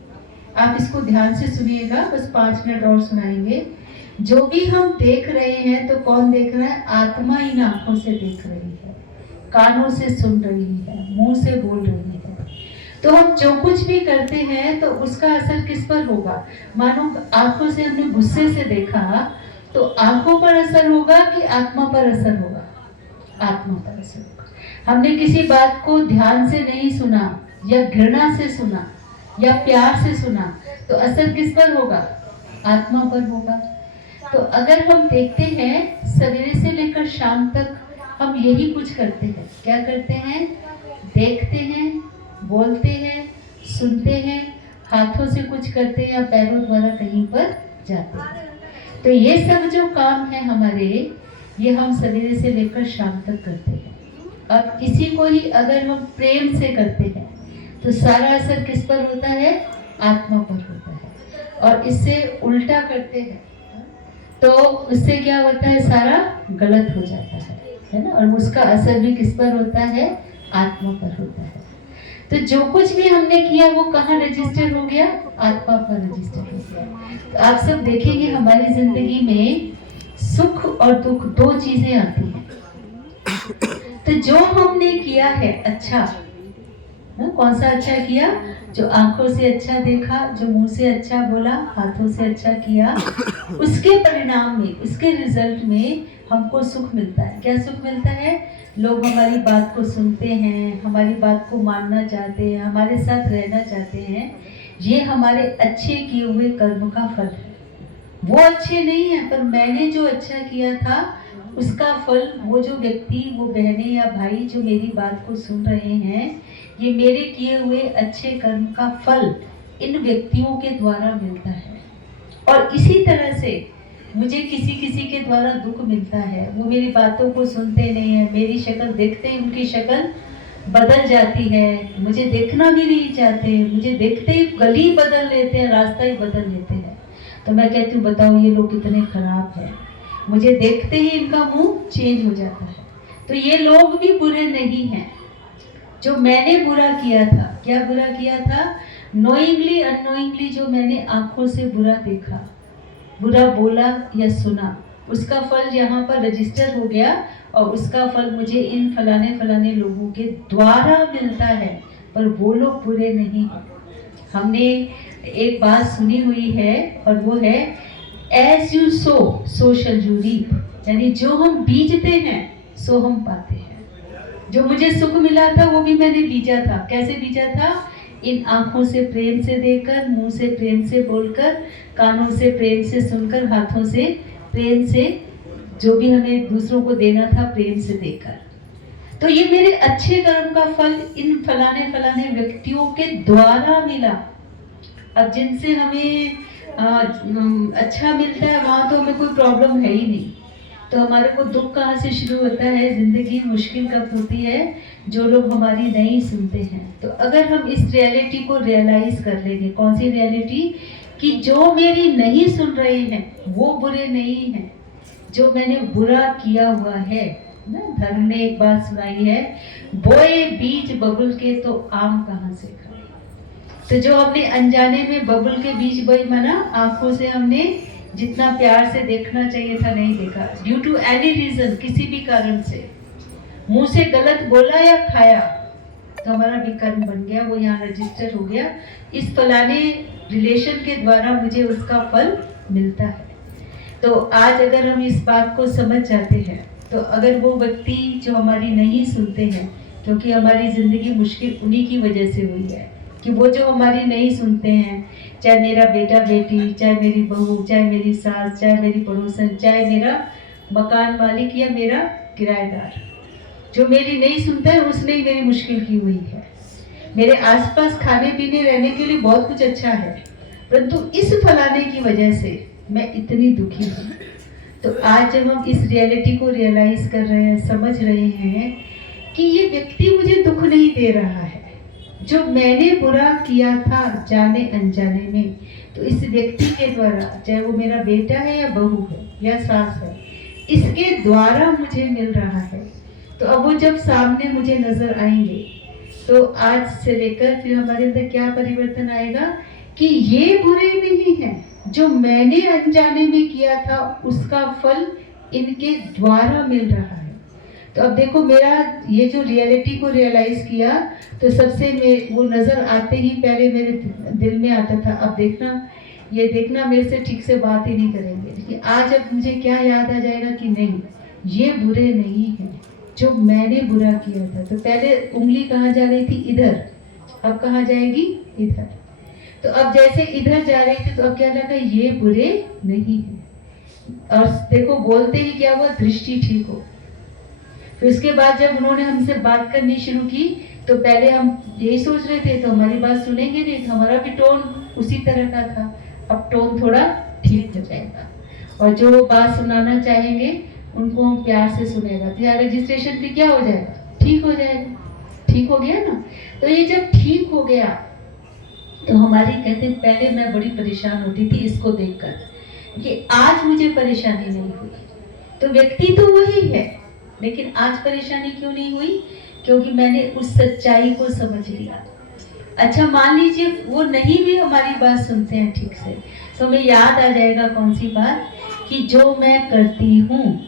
आप इसको ध्यान से सुनिएगा, बस 5 मिनट और सुनाएंगे। जो भी हम देख रहे हैं तो कौन देख रहा है? आत्मा इन आंखों से देख रही है, कानों से सुन रही है, मुंह से बोल रही है। तो हम जो कुछ भी करते हैं तो उसका असर किस पर होगा? मानो आंखों से हमने गुस्से से देखा तो आंखों पर असर होगा कि आत्मा पर असर होगा? आत्मा पर असर होगा। हमने किसी बात को ध्यान से नहीं सुना या घृणा से सुना या प्यार से सुना तो असर किस पर होगा? आत्मा पर होगा। तो अगर हम देखते हैं सवेरे से लेकर शाम तक हम यही कुछ करते हैं। क्या करते हैं? देखते हैं, बोलते हैं, सुनते हैं, हाथों से कुछ करते हैं या पैरों द्वारा कहीं पर जाते हैं। तो ये सब जो काम है हमारे, ये हम सवेरे से लेकर शाम तक करते हैं। अब इसी को ही अगर हम प्रेम से करते हैं तो सारा असर किस पर होता है? आत्मा पर होता है। और इससे उल्टा करते हैं तो उससे क्या होता है? सारा गलत हो जाता है ना। और उसका असर भी किस पर होता है? आत्मा पर होता है। तो जो कुछ भी हमने किया वो कहाँ रजिस्टर हो गया? आत्मा पर रजिस्टर हो गया। तो आप सब देखेंगे हमारी जिंदगी में सुख और दुख 2 चीजें आती हैं। तो जो हमने किया है अच्छा, कौन सा अच्छा किया? जो आंखों से अच्छा देखा, जो मुंह से अच्छा बोला, हाथों से अच्छा किया, उसके परिणाम में, उसके रिजल्ट में हमको सुख मिलता है। क्या सुख मिलता है? लोग हमारी बात को सुनते हैं, हमारी बात को मानना चाहते हैं, हमारे साथ रहना चाहते हैं। ये हमारे अच्छे किए हुए कर्म का फल है। वो अच्छे नहीं है, पर मैंने जो अच्छा किया था उसका फल, वो जो व्यक्ति, वो बहनें या भाई जो मेरी बात को सुन रहे हैं, ये मेरे किए हुए अच्छे कर्म का फल इन व्यक्तियों के द्वारा मिलता है। और इसी तरह से मुझे किसी किसी के द्वारा दुख मिलता है। वो मेरी बातों को सुनते नहीं है, मेरी शक्ल देखते ही उनकी शक्ल बदल जाती है, मुझे देखना भी नहीं चाहते, मुझे देखते ही गली बदल लेते हैं, रास्ता ही बदल लेते हैं। तो मैं कहती हूँ बताओ ये लोग कितने खराब हैं, मुझे देखते ही इनका मुंह चेंज हो जाता है। तो ये लोग भी बुरे नहीं हैं। जो मैंने बुरा किया था, क्या बुरा किया था? नोइंगली अननोइंगली जो मैंने आंखों से बुरा देखा, बुरा बोला या सुना, उसका फल यहाँ पर रजिस्टर हो गया और उसका फल मुझे इन फलाने फलाने लोगों के द्वारा मिलता है। पर वो लोग बुरे नहीं हैं। हमने एक बात सुनी हुई है और वो है as you sow shall you reap. यानी जो हम बीजते हैं सो हम पाते हैं। जो मुझे सुख मिला था वो भी मैंने बीजा था। कैसे बीजा था? इन आंखों से प्रेम से देखकर, मुंह से प्रेम से बोलकर, कानों से प्रेम से सुनकर, हाथों से प्रेम से जो भी हमें दूसरों को देना था प्रेम से देकर। तो ये मेरे अच्छे कर्म का फल इन फलाने फलाने व्यक्तियों के द्वारा मिला। अब जिनसे हमें अच्छा मिलता है वहाँ तो हमें कोई प्रॉब्लम है ही नहीं। तो हमारे को दुख कहाँ से शुरू होता है? जिंदगी मुश्किल कब होती है? जो लोग हमारी नहीं सुनते हैं। तो अगर हम इस रियलिटी को रियलाइज कर लेंगे, कौन सी रियलिटी? कि जो मेरी नहीं सुन रहे हैं वो बुरे नहीं हैं, जो मैंने बुरा किया हुआ है ना। धर्म ने एक बात सुनाई है, बोए बीज बबुल के तो आम कहाँ से खाए। तो जो हमने अनजाने में बबुल के बीज बोए, माना आंखों से हमने जितना प्यार से देखना चाहिए था नहीं देखा, ड्यू टू एनी रीजन, किसी भी कारण से, मुंह से गलत बोला या खाया, तो हमारा विकर्म बन गया, वो यहाँ रजिस्टर हो गया। इस फलाने रिलेशन के द्वारा मुझे उसका फल मिलता है। तो आज अगर हम इस बात को समझ जाते हैं तो अगर वो व्यक्ति जो हमारी नहीं सुनते हैं, क्योंकि हमारी ज़िंदगी मुश्किल उन्हीं की वजह से हुई है कि वो जो हमारी नहीं सुनते हैं, चाहे मेरा बेटा बेटी, चाहे मेरी बहू, चाहे मेरी सास, चाहे मेरी पड़ोसन, चाहे मेरा मकान मालिक या मेरा किराएदार, जो मेरी नहीं सुनता है उसने ही मेरी मुश्किल की हुई है। मेरे आसपास खाने पीने रहने के लिए बहुत कुछ अच्छा है, परंतु इस फलाने की वजह से मैं इतनी दुखी हूँ। तो आज जब हम इस रियलिटी को रियलाइज कर रहे हैं, समझ रहे हैं कि ये व्यक्ति मुझे दुख नहीं दे रहा है, जो मैंने बुरा किया था जाने अनजाने में, तो इस व्यक्ति के द्वारा, चाहे वो मेरा बेटा है या बहू है या सास है, इसके द्वारा मुझे मिल रहा है। तो अब वो जब सामने मुझे नजर आएंगे तो आज से लेकर फिर हमारे अंदर क्या परिवर्तन आएगा कि ये बुरे नहीं हैं, जो मैंने अनजाने में किया था उसका फल इनके द्वारा मिल रहा है। तो अब देखो, मेरा ये जो रियलिटी को रियलाइज किया, तो सबसे वो नज़र आते ही पहले मेरे दिल में आता था, अब देखना, ये देखना मेरे से ठीक से बात ही नहीं करेंगे। लेकिन आज अब मुझे क्या याद आ जाएगा कि नहीं, ये बुरे नहीं हैं, जो मैंने बुरा किया था। तो पहले उंगली कहाँ जा रही थी, इधर, अब कहाँ जाएगी, इधर। तो अब जैसे इधर जा रही थी, तो अब क्या लगा, ये बुरे नहीं हैं। और देखो, बोलते ही क्या हुआ, दृष्टि ठीक हो। फिर उसके बाद जब उन्होंने हमसे बात करनी शुरू की, तो पहले हम यही सोच रहे थे, तो हमारी बात सुनेंगे नहीं, तो हमारा भी टोन उसी तरह का था। अब टोन थोड़ा ठीक हो जाएगा, और जो बात सुनाना चाहेंगे उनको हम प्यार से सुनेगा, तो यार रजिस्ट्रेशन भी क्या हो जाएगा, ठीक हो जाएगा। ठीक हो गया ना। तो ये जब ठीक हो गया, तो हमारी कहते हैं, पहले मैं बड़ी परेशान होती थी इसको देखकर, कि आज मुझे परेशानी नहीं हुई। तो व्यक्ति तो वही है, लेकिन आज परेशानी क्यों नहीं हुई, क्योंकि मैंने उस सच्चाई को समझ लिया। अच्छा, मान लीजिए वो नहीं भी हमारी बात सुनते हैं ठीक से, तो हमें याद आ जाएगा कौन सी बात, कि जो मैं करती हूँ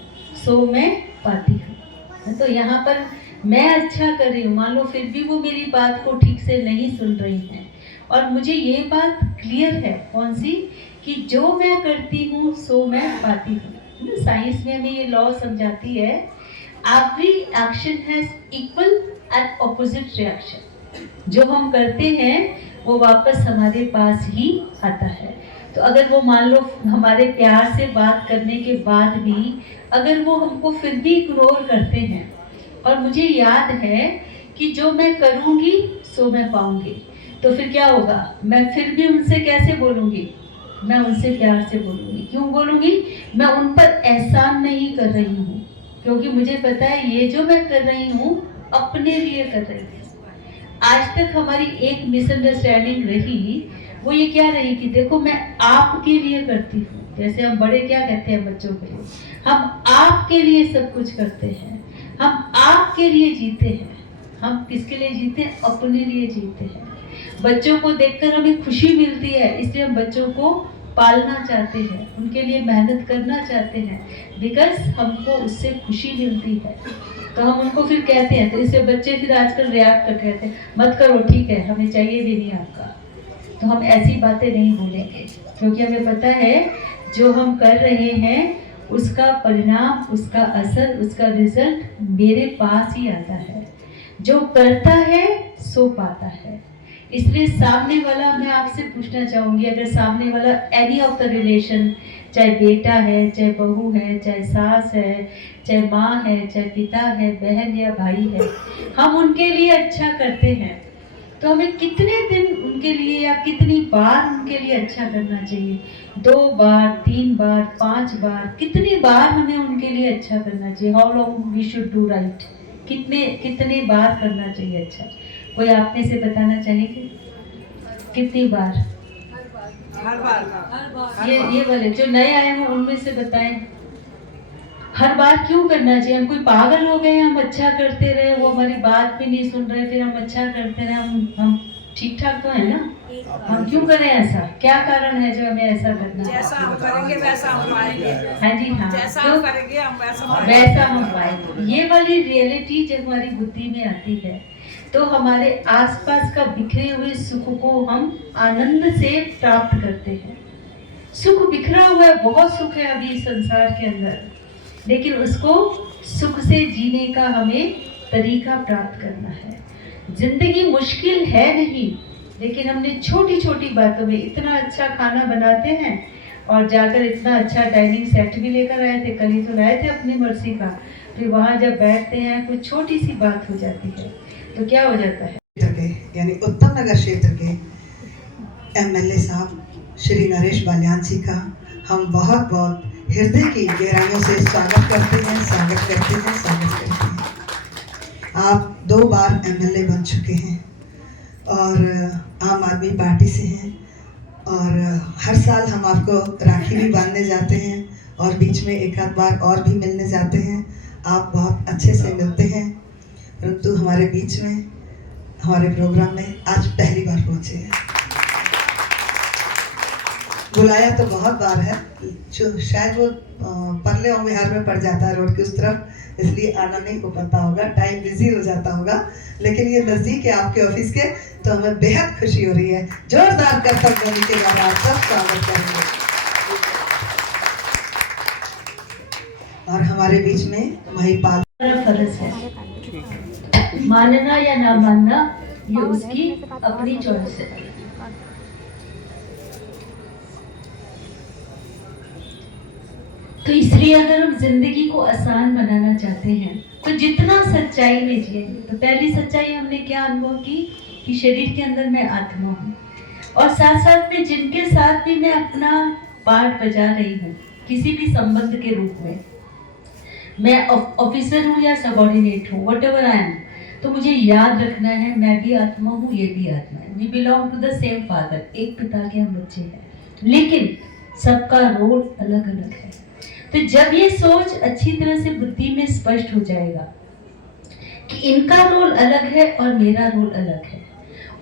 सो मैं पाती हूँ। तो यहाँ पर मैं अच्छा कर रही हूँ, मान लो फिर भी वो मेरी बात को ठीक से नहीं सुन रही हैं, और मुझे ये बात क्लियर है, कौन सी, कि जो मैं करती हूँ सो मैं पाती हूँ। साइंस में हमें ये लॉ समझाती है, every action has equal and opposite reaction. जो हम करते हैं वो वापस हमारे पास ही आता है। तो अगर वो मान लो हमारे प्यार से बात करने के बाद भी अगर वो हमको फिर भी इग्नोर करते हैं, और मुझे याद है कि जो मैं करूँगी सो मैं पाऊँगी, तो फिर क्या होगा, मैं फिर भी उनसे कैसे बोलूँगी, मैं उनसे प्यार से बोलूँगी। क्यों बोलूँगी, मैं उन पर एहसान नहीं कर रही हूँ, क्योंकि मुझे पता है ये जो मैं कर रही हूँ अपने लिए कर रही हूँ। आज तक हमारी एक मिसअंडरस्टैंडिंग रही, वो ये क्या रही कि देखो मैं आपके लिए करती हूँ। जैसे हम बड़े क्या कहते हैं बच्चों के लिए, हम आपके लिए सब कुछ करते हैं, हम आपके लिए जीते हैं। हम किसके लिए जीते हैं, अपने लिए जीते हैं। बच्चों को देखकर हमें खुशी मिलती है, इसलिए हम बच्चों को पालना चाहते हैं, उनके लिए मेहनत करना चाहते हैं, बिकॉज हमको उससे खुशी मिलती है। तो हम उनको फिर कहते हैं, तो इससे बच्चे फिर आजकल रिएक्ट करते रहते हैं, मत करो, ठीक है, हमें चाहिए भी नहीं आपका। तो हम ऐसी बातें नहीं बोलेंगे, क्योंकि हमें पता है जो हम कर रहे हैं उसका परिणाम, उसका असर, उसका रिजल्ट मेरे पास ही आता है। जो करता है सो पाता है। इसलिए सामने वाला, मैं आपसे पूछना चाहूँगी, अगर सामने वाला एनी ऑफ द रिलेशन, चाहे बेटा है, चाहे बहू है, चाहे सास है, चाहे माँ है, चाहे पिता है, बहन या भाई है, हम उनके लिए अच्छा करते हैं, तो हमें कितने दिन उनके लिए या कितनी बार उनके लिए अच्छा करना चाहिए? 2 बार, 3 बार, 5 बार, कितनी बार हमें उनके लिए अच्छा करना चाहिए? How long we should do right, कितने बार करना चाहिए अच्छा? कोई आप में से बताना चाहेंगे कितनी बार? हर बार। ये वाले जो नए आए हैं उनमें से बताएं, हर बार क्यों करना चाहिए? हम कोई पागल हो गए, हम अच्छा करते रहे, वो हमारी बात भी नहीं सुन रहे, फिर हम अच्छा करते रहे, हम ठीक ठाक तो है ना? हम क्यों करें ऐसा? क्या कारण है जो हमें ऐसा करना? जैसा हम करेंगे वैसा हम पाएंगे। हाँ जी, हाँ, जैसा तो हम करेंगे हम वैसा हम पाएंगे। ये वाली रियलिटी जब हमारी बुद्धि में आती है, तो हमारे आसपास का बिखरे हुए सुख को हम आनंद से प्राप्त करते हैं। सुख बिखरा हुआ है, बहुत सुख है अभी संसार के अंदर, लेकिन उसको सुख से जीने का हमें तरीका प्राप्त करना है। जिंदगी मुश्किल है नहीं, लेकिन हमने छोटी छोटी बातों में इतना अच्छा खाना बनाते हैं, और जाकर इतना अच्छा डाइनिंग सेट भी लेकर आए थे, कल ही तो लाए थे अपनी मर्जी का, फिर वहाँ जब बैठते हैं कुछ छोटी सी बात हो जाती है तो क्या हो जाता है? यानी उत्तम नगर क्षेत्र के एमएलए साहब श्री नरेश बालियान जी का हम बहुत बहुत हृदय की गहराइयों से स्वागत करते हैं। आप 2 बार एमएलए बन चुके हैं और आम आदमी पार्टी से हैं, और हर साल हम आपको राखी भी बांधने जाते हैं और बीच में एक आध बार और भी मिलने जाते हैं। आप बहुत अच्छे से मिलते हैं, परंतु हमारे बीच में, हमारे प्रोग्राम में आज पहली बार पहुँचे हैं। बुलाया तो बहुत बार है, जो शायद वो परले और बिहार में पड़ जाता है रोड की उस तरफ, इसलिए आना नहीं हो पाता होगा, टाइम बिजी हो जाता होगा, लेकिन ये नज़दीक है आपके ऑफिस के, तो हमें बेहद खुशी हो रही है। जोरदार कर्तव्य के बाद आप सब स्वागत करेंगे। और हमारे बीच में महिपाल फर्ज है, मानना या ना मानना ये उसकी अपनी चॉइस है। तो इसलिए अगर हम जिंदगी को आसान बनाना चाहते हैं तो जितना सच्चाई में जिएंगे, तो पहली सच्चाई हमने क्या अनुभव की कि शरीर के अंदर मैं आत्मा हूँ, और साथ साथ में जिनके साथ भी मैं अपना पार्ट बजा रही हूँ किसी भी संबंध के रूप में, मैं ऑफिसर हूँ या सबॉर्डिनेट हूँ, वट एवर आई एम, तो मुझे याद रखना है मैं भी आत्मा हूँ, ये भी आत्मा है। We belong to the same father, एक पिता के हम बच्चे हैं, लेकिन सबका रोल अलग अलग है। तो जब ये सोच अच्छी तरह से बुद्धि में स्पष्ट हो जाएगा कि इनका रोल अलग है और मेरा रोल अलग है,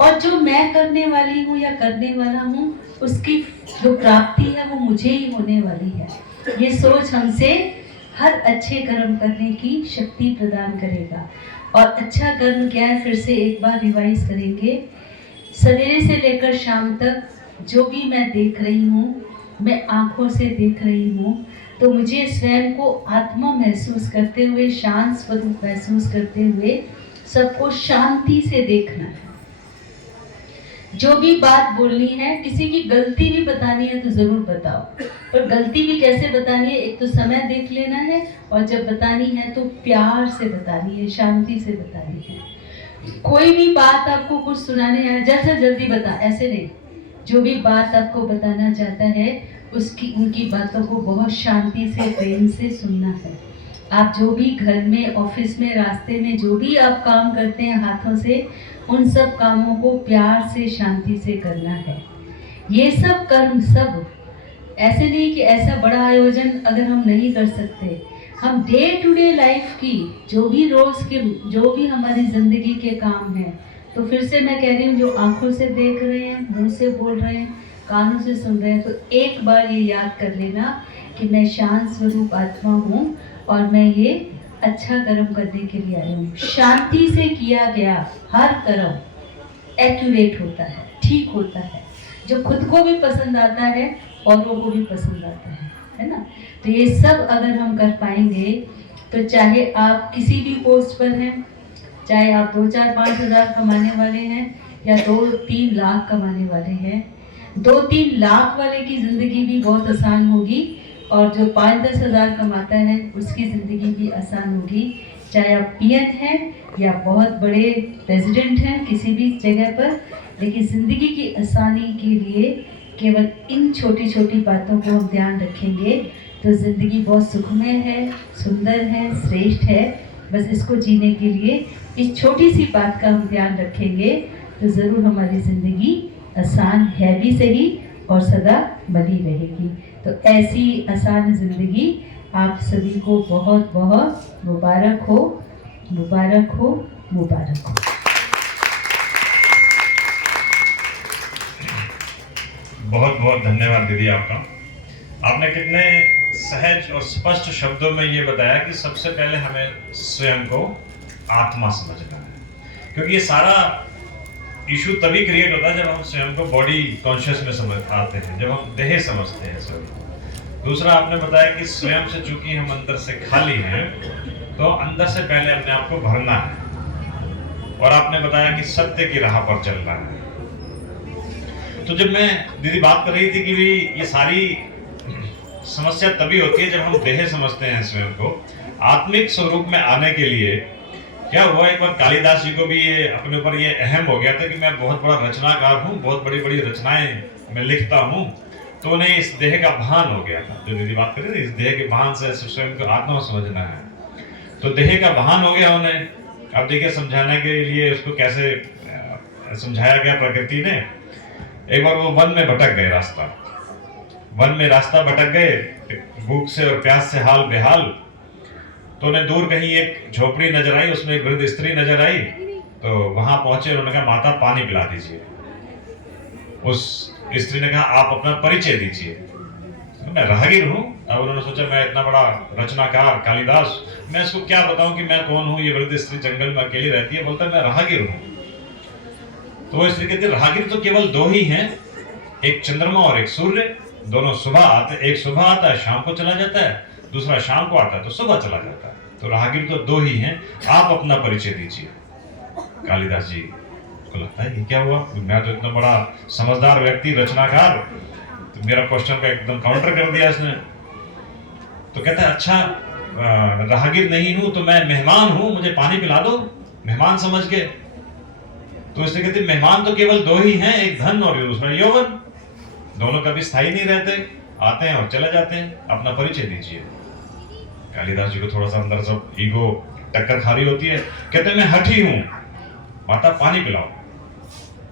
और जो मैं करने वाली हूँ या करने वाला हूँ उसकी जो प्राप्ति है वो मुझे ही होने वाली है, ये सोच हमसे हर अच्छे कर्म करने की शक्ति प्रदान करेगा। और अच्छा कर्म क्या है, फिर से एक बार रिवाइज करेंगे। सवेरे से लेकर शाम तक जो भी मैं देख रही हूँ, मैं आंखों से देख रही हूँ, तो मुझे स्वयं को आत्मा महसूस करते हुए, शांत स्वरूप महसूस करते हुए सबको शांति से देखना है। जो भी बात बोलनी है, किसी की गलती भी बतानी है तो जरूर बताओ, पर गलती भी कैसे बतानी है, एक तो समय देख लेना है, और जब बतानी है तो प्यार से बतानी है, शांति से बतानी है। कोई भी बात आपको कुछ सुनाने है जल्द से जल्दी बता, ऐसे नहीं। जो भी बात आपको बताना चाहता है उसकी उनकी बातों को बहुत शांति से, प्रेम से सुनना है। आप जो भी घर में, ऑफिस में, रास्ते में जो भी आप काम करते हैं हाथों से, उन सब कामों को प्यार से, शांति से करना है। ये सब कर्म सब ऐसे नहीं कि ऐसा बड़ा आयोजन अगर हम नहीं कर सकते, हम डे टू डे लाइफ की जो भी रोज के जो भी हमारी जिंदगी के काम हैं, तो फिर से मैं कह रही हूँ, जो आंखों से देख रहे हैं, मुंह से बोल रहे हैं, कानों से सुन रहे हैं, तो एक बार ये याद कर लेना कि मैं शांत स्वरूप आत्मा हूँ और मैं ये अच्छा कर्म करने के लिए आई हूँ। शांति से किया गया हर कर्म एक्यूरेट होता है, ठीक होता है, जो खुद को भी पसंद आता है औरों को भी पसंद आता है ना। तो ये सब अगर हम कर पाएंगे तो चाहे आप किसी भी पोस्ट पर हैं, चाहे आप 2-4-5 हज़ार कमाने वाले हैं या 2-3 लाख कमाने वाले हैं, 2-3 लाख वाले की ज़िंदगी भी बहुत आसान होगी, और जो 5-10 हज़ार कमाता है उसकी ज़िंदगी भी आसान होगी। चाहे आप पीएन हैं या बहुत बड़े प्रेसिडेंट हैं किसी भी जगह पर, लेकिन ज़िंदगी की आसानी के लिए केवल इन छोटी छोटी बातों को हम ध्यान रखेंगे तो ज़िंदगी बहुत सुखमय है, सुंदर है, श्रेष्ठ है। बस इसको जीने के लिए इस छोटी सी बात का हम ध्यान रखेंगे तो ज़रूर हमारी ज़िंदगी आसान है भी सही और सदा बनी रहेगी। तो ऐसी आसान ज़िंदगी आप सभी को बहुत बहुत मुबारक हो, मुबारक हो, मुबारक हो। बहुत बहुत धन्यवाद दीदी आपका। आपने कितने सहज और स्पष्ट शब्दों में ये बताया कि सबसे पहले हमें स्वयं को आत्मा समझना है, क्योंकि ये सारा इशू तभी क्रिएट होता है जब हम स्वयं को बॉडी कॉन्शियस में समझ आते हैं, जब हम देह समझते हैं स्वयं को। दूसरा आपने बताया कि स्वयं से चूंकि हम अंदर से खाली हैं तो अंदर से पहले अपने आप को भरना है, और आपने बताया कि सत्य की राह पर चलना है। तो जब मैं दीदी बात कर रही थी कि भी ये सारी समस्या तभी होती है जब हम देह समझते हैं स्वयं को, आत्मिक स्वरूप में आने के लिए क्या हुआ, एक बार कालिदास जी को भी ये अपने ऊपर ये अहम हो गया था कि मैं बहुत बड़ा रचनाकार हूँ, बहुत बड़ी बड़ी रचनाएं मैं लिखता हूँ, तो उन्हें इस देह का भान हो गया था। जो दीदी बात कर रही थी, इस देह के भान से स्वयं को आत्मा समझना है, तो देह का भान हो गया उन्हें। अब देखिए समझाने के लिए उसको कैसे समझाया गया प्रकृति ने। एक बार वो वन में भटक गए, वन में रास्ता भटक गए, भूख से और प्यास से हाल बेहाल। तो उन्हें दूर कहीं एक झोपड़ी नजर आई, उसमें एक वृद्ध स्त्री नजर आई, तो वहां पहुंचे, उन्होंने कहा माता पानी पिला दीजिए। उस स्त्री ने कहा आप अपना परिचय दीजिए। तो मैं राहगीर हूँ। अब उन्होंने सोचा मैं इतना बड़ा रचनाकार कालिदास, मैं इसको क्या बताऊं कि मैं कौन हूँ। ये वृद्ध स्त्री जंगल में अकेली रहती है, बोलता है मैं राहगीर हूँ। तो वो स्त्री कहती है राहगीर तो केवल दो ही हैं, एक चंद्रमा और एक सूर्य। दोनों सुबह आते, एक सुबह आता है शाम को चला जाता है, दूसरा शाम को आता है तो सुबह चला जाता है। तो राहगीर तो दो ही हैं, आप अपना परिचय दीजिए। कालिदास जी को लगता है ये क्या हुआ, मैं तो इतना बड़ा समझदार व्यक्ति, रचनाकार, तो मेरा क्वेश्चन को एकदम काउंटर कर दिया इसने। तो कहता है अच्छा राहगीर नहीं हूं तो मैं मेहमान हूं, मुझे पानी पिला दो, मेहमान समझ के। तो इसने कहते मेहमान तो केवल दो ही हैं, एक धन और दूसरा यौवन। दोनों कभी स्थायी नहीं रहते, आते हैं और चले जाते हैं, अपना परिचय दीजिए। कालिदास जी को थोड़ा सा अंदर सब ईगो टक्कर खा रही होती है। कहते मैं हठी हूं, माता पानी पिलाओ।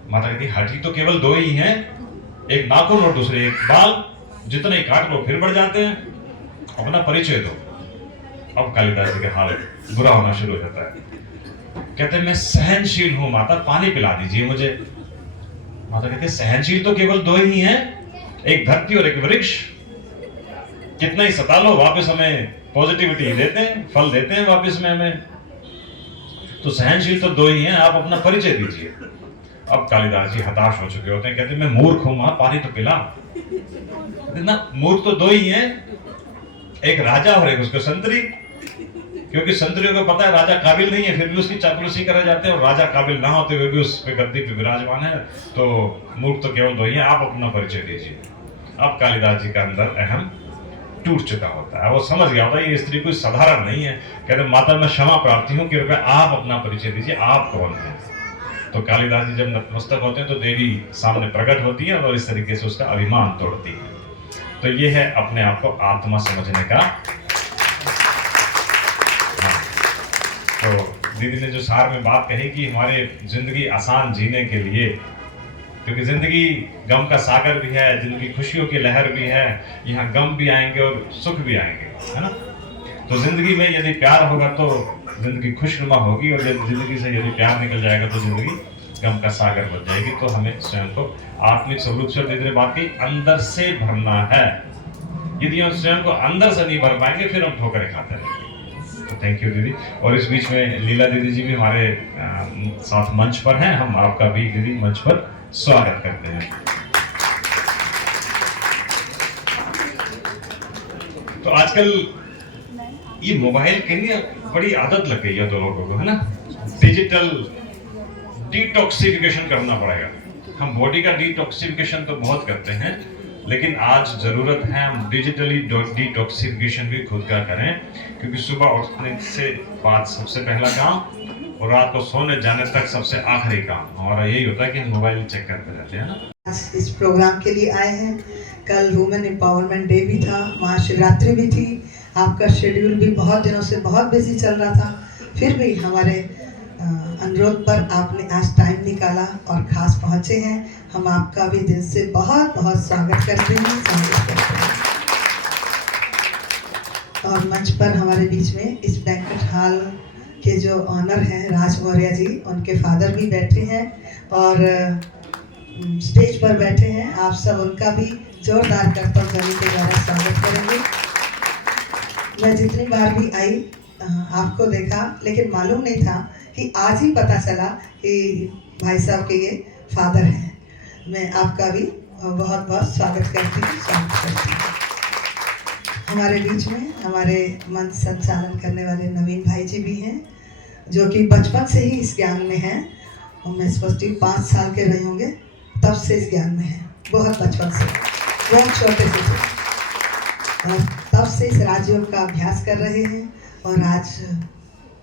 माता कहती हठी तो केवल दो ही हैं, एक नाखून और दूसरे एक बाल, जितने ही काट लो फिर बढ़ जाते हैं, अपना परिचय दो। अब कालिदास जी का हाल बुरा होना शुरू हो जाता है। कहते मैं सहनशील हूं माता, पानी पिला दीजिए मुझे। माता कहते सहनशील तो केवल दो ही हैं, एक धरती और एक वृक्ष, कितना ही सता लो वापस हमें पॉजिटिविटी देते हैं, फल देते हैं वापस में हमें। तो सहनशील तो दो ही हैं, आप अपना परिचय दीजिए। अब कालिदास जी हताश हो चुके होते हैं, कहते मैं मूर्ख हूं मां, पानी तो पिला। ना मूर्ख तो दो ही हैं, एक राजा और एक उसको संतरी, क्योंकि संतरियों को पता है राजा काबिल नहीं है, फिर भी उसकी चापलूसी करे जाते हैं, और राजा काबिल ना होते हुए भी उस पे गद्दी पे विराजमान है। तो मूर्ख तो केवल दो ही हैं, आप अपना परिचय दीजिए। अब कालिदास जी का अंदर अहम टूट चुका होता है, वो समझ गया होता है ये स्त्री कोई साधारण नहीं है। कहते माता मैं क्षमा प्रार्थी हूँ, कृपया आप अपना परिचय दीजिए, आप कौन हैं। तो कालिदास जी जब नतमस्तक होते हैं तो देवी सामने प्रकट होती है और इस तरीके से उसका अभिमान तोड़ती है। तो ये है अपने आप को आत्मा समझने का। तो दीदी ने जो सार में बात कही कि हमारे जिंदगी आसान जीने के लिए, क्योंकि जिंदगी गम का सागर भी है, जिंदगी खुशियों की लहर भी है, यहाँ गम भी आएंगे और सुख भी आएंगे, है ना। तो जिंदगी में यदि प्यार होगा तो जिंदगी खुशनुमा होगी, और जब जिंदगी से यदि प्यार निकल जाएगा तो जिंदगी गम का सागर बन जाएगी। तो हमें स्वयं को आत्मिक स्वरूप से, दीदी ने बात की, अंदर से भरना है। यदि हम स्वयं को अंदर से नहीं भर पाएंगे फिर हम ठोकरें खाते रहेंगे। तो थैंक यू दीदी। और इस बीच में लीला दीदी जी भी हमारे साथ मंच पर हैं, हम आपका भी दीदी मंच पर स्वागत करते हैं। तो आजकल ये मोबाइल की बड़ी आदत लग गई है तो लोगों को, है ना। डिजिटल डिटॉक्सिफिकेशन करना पड़ेगा। हम बॉडी का डिटॉक्सिफिकेशन तो बहुत करते हैं, लेकिन आज जरूरत है हम डिजिटली डिटॉक्सिफिकेशन भी खुद का करें, क्योंकि सुबह उठने से बाद सबसे पहला काम और रात को सोने जाने तक सबसे आखिरी काम हमारा यही होता है कि हम मोबाइल चेक करते रहते हैं ना। आज इस प्रोग्राम के लिए आए हैं। कल वुमेन एम्पावरमेंट डे भी था, महाशिवरात्रि भी थी। आपका शेड्यूल भी बहुत दिनों से बहुत बिजी चल रहा था, फिर भी हमारे अनुरोध पर आपने आज टाइम निकाला और खास पहुंचे हैं। हम आपका भी दिल से बहुत बहुत स्वागत करते हैं। और मंच पर हमारे बीच में इस बैंक्वेट हॉल के जो ऑनर हैं राज मौर्य जी, उनके फादर भी बैठे हैं और स्टेज पर बैठे हैं। आप सब उनका भी जोरदार करतब ध्वनि के द्वारा स्वागत करेंगे। मैं जितनी बार भी आई आपको देखा, लेकिन मालूम नहीं था कि आज ही पता चला कि भाई साहब के ये फादर हैं। मैं आपका भी बहुत बहुत स्वागत करती हूँ। हमारे बीच में हमारे मंच संचालन करने वाले नवीन भाई जी भी हैं, जो कि बचपन से ही इस ज्ञान में हैं। और मैं स्पष्ट 5 साल के रहे होंगे तब से इस ज्ञान में हैं, बहुत बचपन से, बहुत छोटे से थे और तब से इस राजयोग का अभ्यास कर रहे हैं और आज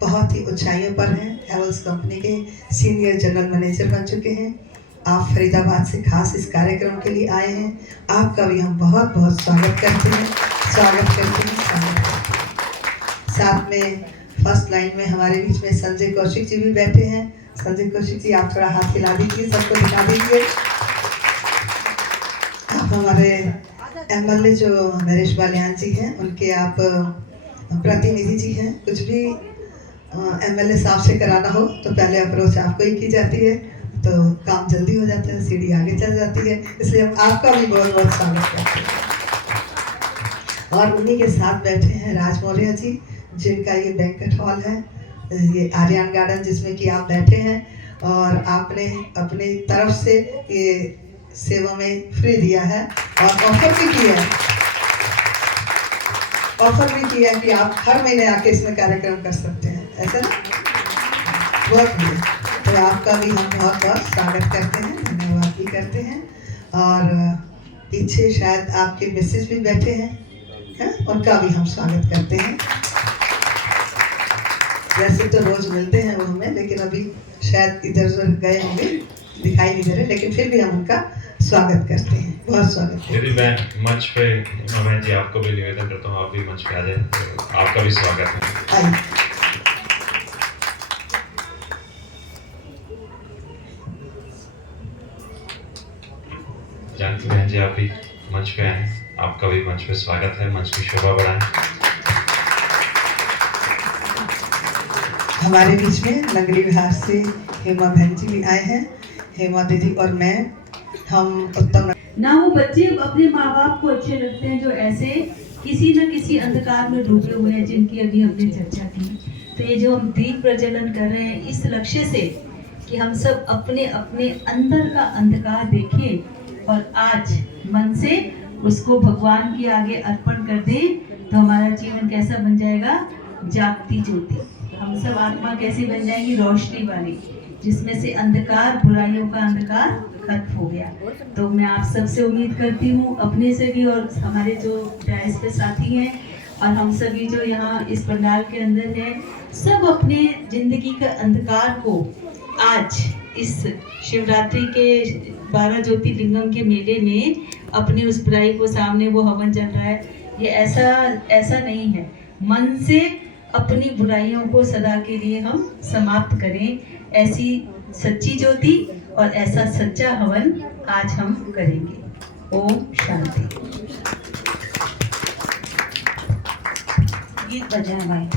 बहुत ही ऊंचाइयों पर हैं। हेवल्स कंपनी के सीनियर जनरल मैनेजर बन चुके हैं। आप फरीदाबाद से खास इस कार्यक्रम के लिए आए हैं, आपका भी हम बहुत बहुत स्वागत करते हैं। साथ में फर्स्ट लाइन में हमारे बीच में संजय कौशिक जी भी बैठे हैं। संजय कौशिक जी आप थोड़ा हाथ हिला दीजिए, सबको दिखा दीजिए। आप हमारे एमएलए जो नरेश बालियान जी हैं, उनके आप प्रतिनिधि जी हैं। कुछ भी एमएलए साहब से कराना हो तो पहले अप्रोच आपको ही की जाती है। तो काम जल्दी हो जाता है, सीढ़ी आगे चल जाती है। इसलिए हम आपका भी बहुत बहुत स्वागत करते हैं। और उन्हीं के साथ बैठे हैं राज मौर्य जी, जिनका ये बैंक्वेट हॉल है, ये आर्यन गार्डन जिसमें कि आप बैठे हैं, और आपने अपनी तरफ से ये सेवा में फ्री दिया है और ऑफर भी किया है, कि आप हर महीने आके इसमें कार्यक्रम कर सकते हैं, ऐसा ना? बहुत बढ़िया। तो आपका भी हम बहुत बहुत स्वागत करते हैं, धन्यवाद भी करते हैं। और पीछे शायद आपके मिसेज भी बैठे हैं, उनका भी हम स्वागत करते हैं। वैसे तो रोज मिलते हैं वो हमें, लेकिन अभी शायद इधर उधर गए होंगे, दिखाई नहीं दे रहे, लेकिन फिर भी हम उनका स्वागत करते हैं, बहुत स्वागत करते हैं। दीदी मैं मंच पे मैं जी आपको भी निवेदन करता हूँ, आप भी मंच पे आ जाए, आपका भी स्वागत है। आइए। जानकी बहन जी आप भी मंच पे आए, आपका भी मंच पे स्वागत है, मंच की शोभा बढ़ाएं। हमारे बीच में नगरी विहार से हेमा बहन जी भी आए हैं। हेमा दीदी और मैं, हम उत्तम ना वो बच्चे अपने माँ बाप को अच्छे लगते हैं जो ऐसे किसी न किसी अंधकार में डूबे हुए हैं, जिनकी अभी हमने चर्चा की। तो ये जो हम दीप प्रज्वलन कर रहे हैं इस लक्ष्य से कि हम सब अपने अपने अंदर का अंधकार देखें और आज मन से उसको भगवान के आगे अर्पण कर दें, तो हमारा जीवन कैसा बन जाएगा? जागती ज्योति। हम सब आत्मा कैसी बन जाएगी? रोशनी वाली, जिसमें से अंधकार, बुराइयों का अंधकार खत्म हो गया। तो मैं आप सबसे उम्मीद करती हूँ, अपने से भी और हमारे जो डायस पे साथी हैं और हम सभी जो यहाँ इस पंडाल के अंदर हैं, सब अपने जिंदगी के अंधकार को आज इस शिवरात्रि के 12 ज्योतिर्लिंगम के मेले में अपने उस बुराई को सामने वो हवन चल रहा है, ये ऐसा नहीं है। मन से अपनी बुराइयों को सदा के लिए हम समाप्त करें, ऐसी सच्ची ज्योति और ऐसा सच्चा हवन आज हम करेंगे। ओम शांति। गीत बजाएं भाई।